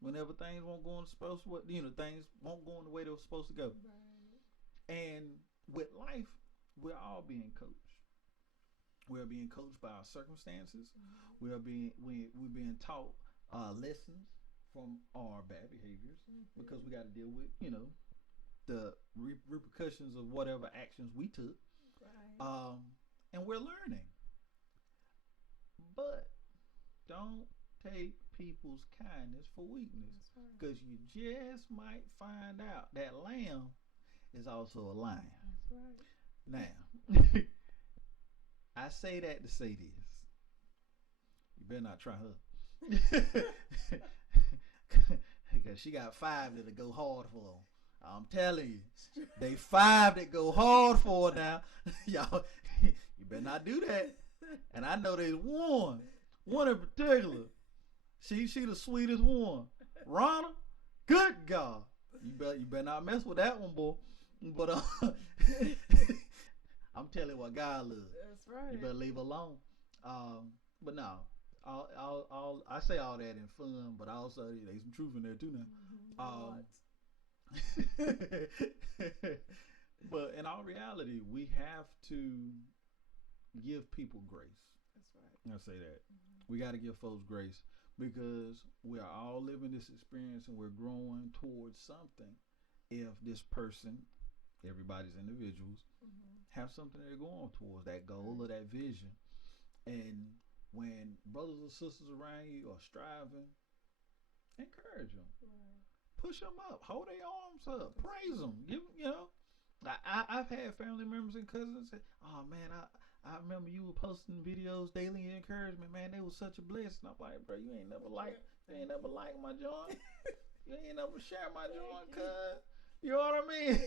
whenever things won't go in things won't go in the way they were supposed to go. Right. And with life, we're all being coached. We're being coached by our circumstances. We're being taught lessons from our bad behaviors because we got to deal with, you know, the repercussions of whatever actions we took. Right. And we're learning. But don't take people's kindness for weakness, because you just might find out that lamb is also a lion. That's right. Now, I say that to say this. You better not try her. Because she got 5 that'll go hard for her. I'm telling you. They 5 that go hard for her now. Y'all, you better not do that. And I know there's one in particular. She the sweetest one. Ronna, good God. You better not mess with that one, boy. But I'm telling you what God loves. That's right. You better leave her alone. But no, I say all that in fun, but also there's some truth in there too now. But in all reality, we have to give people grace. That's right. I say that. We got to give folks grace because we are all living this experience and we're growing towards something. If this person, everybody's individuals, have something they're going towards, that goal or that vision. And when brothers or sisters around you are striving, encourage them. Right. Push them up. Hold their arms up. Praise them. I've had family members and cousins say, oh man, I remember you were posting videos daily and encouragement, man. They was such a blessing. I'm like, bro, you ain't never liked my joint. You ain't never share my joint, cuz. You know what I mean?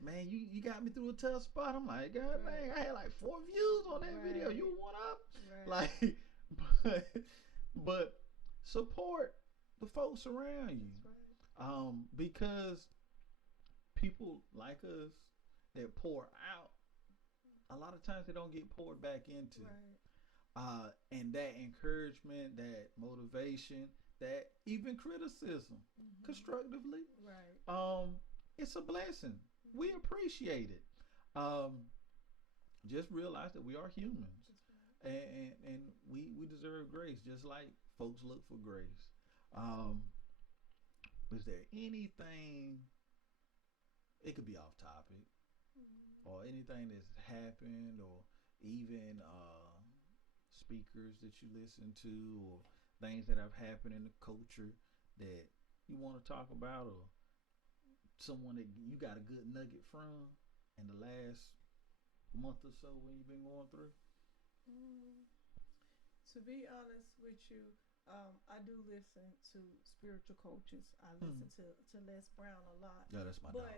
Man, you got me through a tough spot. I'm like, God dang, I had like 4 views on that video. You one up? Right. Like, but support the folks around you. Right. Because people like us that pour out, a lot of times they don't get poured back into. Right. And that encouragement, that motivation, that even criticism, constructively, right? It's a blessing. We appreciate it. Just realize that we are humans, and we deserve grace, just like folks look for grace. Is there anything? It could be off topic, or anything that's happened, or even speakers that you listen to, or things that have happened in the culture that you want to talk about, or someone that you got a good nugget from in the last month or so when you've been going through? To be honest with you, I do listen to spiritual coaches. I listen to Les Brown a lot. Yeah, that's my dog.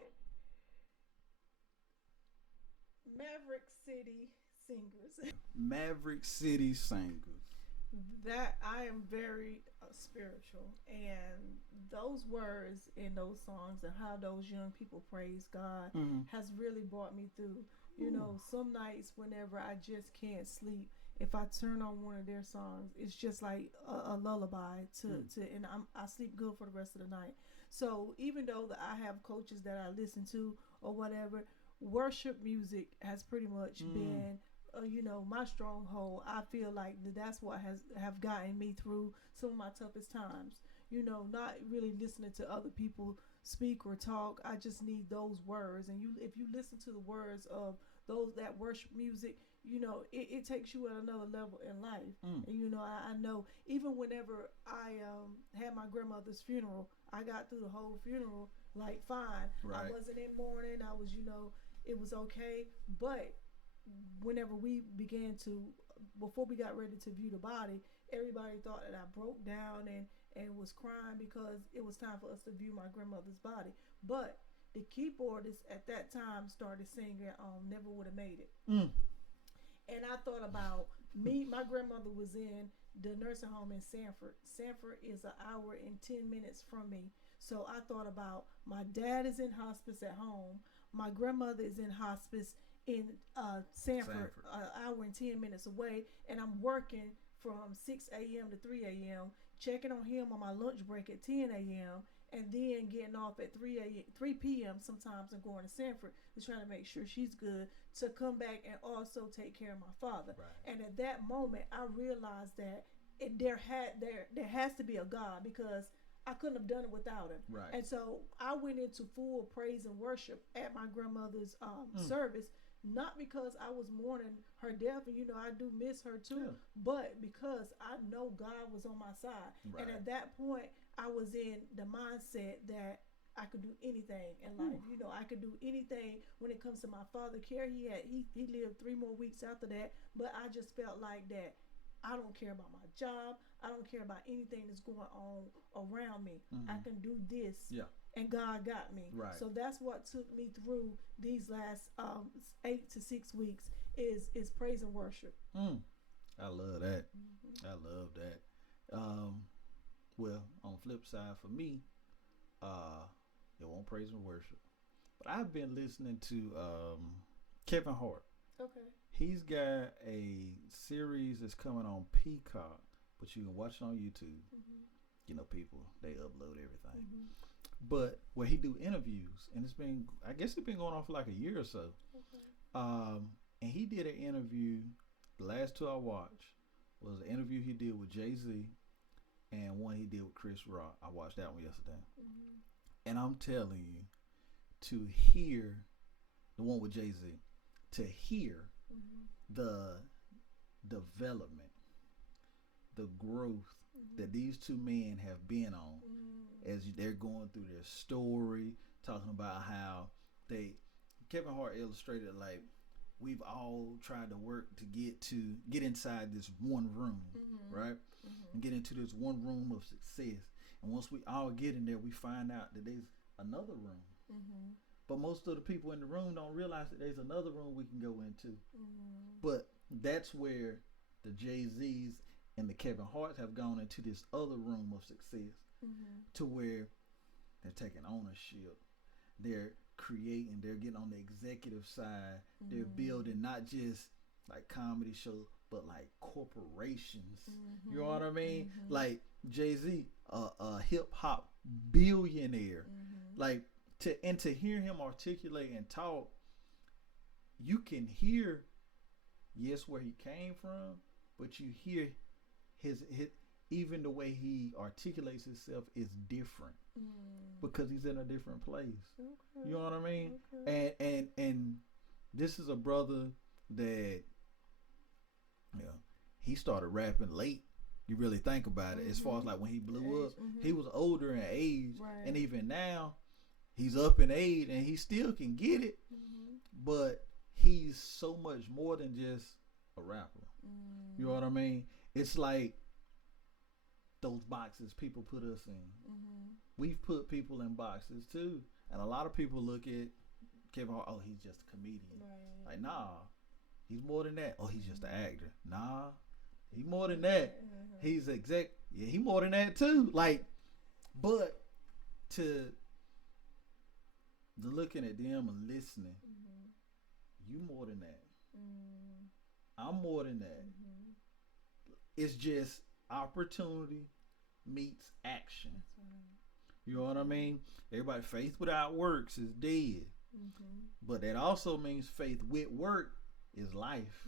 Maverick City Singers. Maverick City Singers. That I am very spiritual, and those words in those songs and how those young people praise God has really brought me through. You know, some nights whenever I just can't sleep, if I turn on one of their songs, it's just like a lullaby and I sleep good for the rest of the night. So even though that I have coaches that I listen to or whatever, worship music has pretty much been my stronghold. I feel like that's what have gotten me through some of my toughest times. Not really listening to other people speak or talk. I just need those words. And if you listen to the words of that worship music, it takes you at another level in life. And I know even whenever I had my grandmother's funeral, I got through the whole funeral like fine. Right. I wasn't in mourning. I was, it was okay. But whenever before we got ready to view the body, everybody thought that I broke down and was crying because it was time for us to view my grandmother's body. But the keyboardist at that time started singing Never Would Have Made It. And I thought about me. My grandmother was in the nursing home in Sanford. Sanford is an hour and 10 minutes from me. So I thought about my dad is in hospice at home. My grandmother is in hospice in Sanford, an hour and 10 minutes away. And I'm working from 6 a.m. to 3 a.m., checking on him on my lunch break at 10 a.m., and then getting off at 3 p.m. sometimes and going to Sanford to try to make sure she's good to come back and also take care of my father. Right. And at that moment, I realized that there has to be a God, because I couldn't have done it without him. Right. And so I went into full praise and worship at my grandmother's service, not because I was mourning her death, and I do miss her too, but because I know God was on my side. Right. And at that point, I was in the mindset that I could do anything in life. You know, I could do anything when it comes to my father care. He lived 3 more weeks after that, but I just felt like that I don't care about my job. I don't care about anything that's going on around me. I can do this. Yeah. And God got me. Right. So that's what took me through these last 8 to 6 weeks is praise and worship. I love that. I love that. Well, on the flip side for me, it won't praise and worship. But I've been listening to Kevin Hart. Okay. He's got a series that's coming on Peacock, but you can watch it on YouTube. You know, people, they upload everything. But where he do interviews, and I guess it's been going on for like a year or so. Okay. And he did an interview. The last two I watched was an interview he did with Jay-Z and one he did with Chris Rock. I watched that one yesterday. And I'm telling you, to hear the one with Jay-Z, to hear the development, the growth that these two men have been on as they're going through their story, talking about how Kevin Hart illustrated like we've all tried to work to get inside this one room, right? And get into this one room of success. And once we all get in there, we find out that there's another room. But most of the people in the room don't realize that there's another room we can go into. But that's where the Jay-Z's and the Kevin Harts have gone into this other room of success to where they're taking ownership. They're creating, they're getting on the executive side. They're building not just like comedy shows, but like corporations. You know what I mean? Like Jay-Z, a hip hop billionaire. Like to hear him articulate and talk, you can hear where he came from, but you hear his even the way he articulates himself is different because he's in a different place. You know what I mean? And this is a brother that he started rapping late. You really think about it. As far as like when he blew up, he was older in age, and even now he's up in age and he still can get it. But he's so much more than just a rapper. You know what I mean? It's like those boxes people put us in. We've put people in boxes too, and a lot of people look at Kevin Hart, oh, he's just a comedian. Like, nah, he's more than that. Oh, he's just an actor. Nah, he's more than that. He's he more than that too. Like, but to looking at them and listening, you more than that. I'm more than that. It's just opportunity meets action. You know what I mean? Everybody, faith without works is dead. But that also means faith with work is life.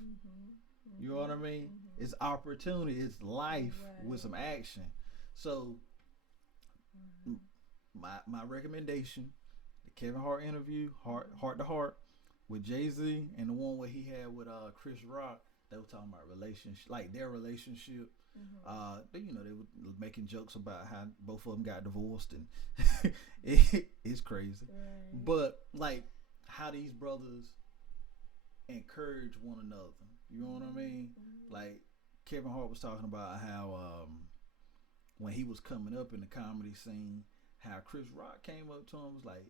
You know what I mean? It's opportunity. It's life with some action. So my recommendation, the Kevin Hart interview, Heart to Heart with Jay-Z, and the one where he had with Chris Rock, they were talking about relationship, like their relationship. They were making jokes about how both of them got divorced, and it's crazy. But like how these brothers encourage one another. You know what I mean? Like Kevin Hart was talking about how when he was coming up in the comedy scene, how Chris Rock came up to him, was like,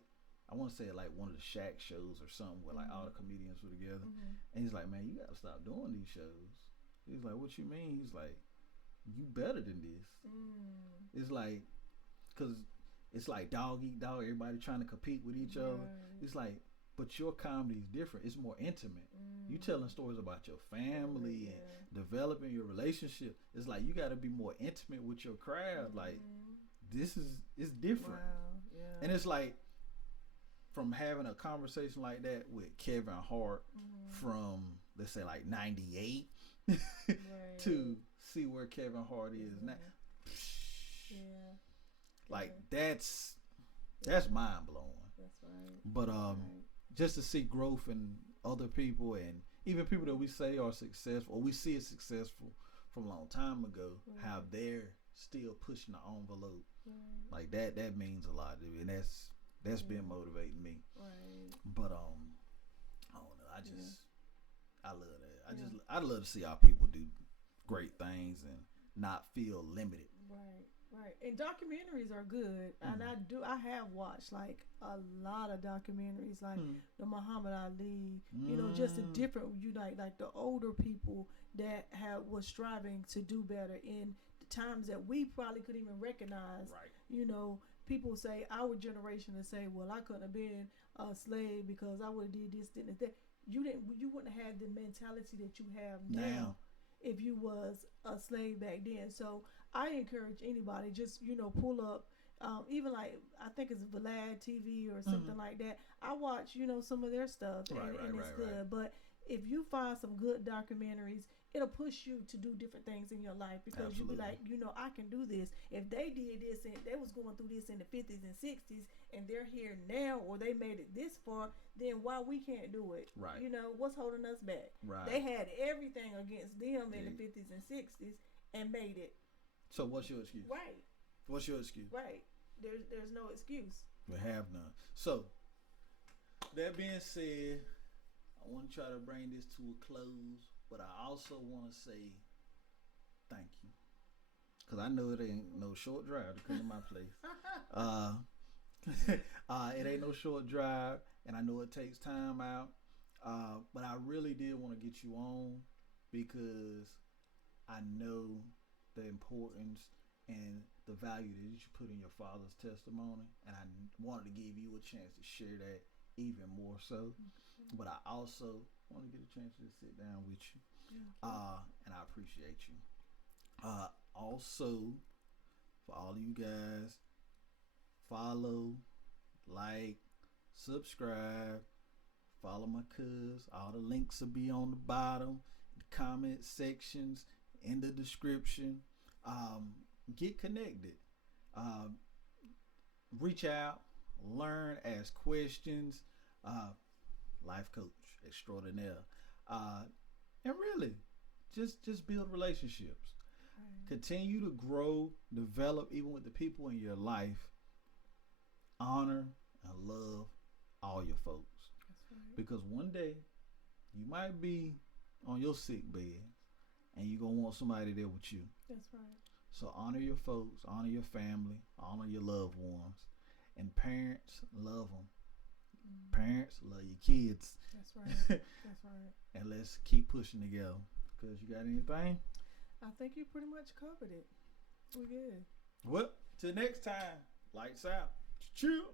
I want to say like one of the Shaq shows or something where like all the comedians were together, and he's like, man, you gotta stop doing these shows. He's like, what you mean? He's like, you better than this. It's like, cause it's like dog eat dog. Everybody trying to compete with each other. It's like, but your comedy is different. It's more intimate. You telling stories about your family and developing your relationship. It's like you got to be more intimate with your crowd. Like it's different. And it's like from having a conversation like that with Kevin Hart from let's say like 98 to see where Kevin Hart is now. Like that's mind blowing. That's right. But just to see growth in other people and even people that we say are successful or we see as successful from a long time ago, how they're still pushing the envelope. Like that means a lot to me. And That's been motivating me. Right. But I don't know. I love that. I love to see our people do great things and not feel limited. Right. And documentaries are good. And I have watched like a lot of documentaries, like the Muhammad Ali, just the different like the older people that was striving to do better in the times that we probably couldn't even recognize. Right. People say our generation and say, well, I couldn't have been a slave because I would have did this, and that. You wouldn't have had the mentality that you have now if you was a slave back then. So I encourage anybody, just pull up, even like I think it's Vlad TV or something like that. I watch some of their stuff, and it's good. But if you find some good documentaries, it'll push you to do different things in your life, because you'll be like, I can do this. If they did this and they was going through this in the 50s and 60s and they're here now, or they made it this far, then why we can't do it? Right. What's holding us back? Right. They had everything against them in the 50s and 60s and made it. So what's your excuse? Right. What's your excuse? Right. There's no excuse. We have none. So that being said, I want to try to bring this to a close, but I also want to say thank you, because I know it ain't no short drive to come to my place. It ain't no short drive, and I know it takes time out, but I really did want to get you on because I know the importance and the value that you put in your father's testimony, and I wanted to give you a chance to share that even more so. But I also want to get a chance to sit down with you, and I appreciate you. Also, for all of you guys, follow, like, subscribe, follow my cuz. All the links will be on the bottom, the comment sections, in the description. Get connected. Reach out, learn, ask questions. Life coach extraordinaire. And really, just build relationships. Continue to grow, develop, even with the people in your life. Honor and love all your folks. That's right. Because one day you might be on your sick bed and you're going to want somebody there with you. That's right. So honor your folks, honor your family, honor your loved ones. And parents, love them. Parents, love your kids. That's right. That's right. And let's keep pushing together. Because you got anything? I think you pretty much covered it. We're good. Well, till next time, lights out. Chill.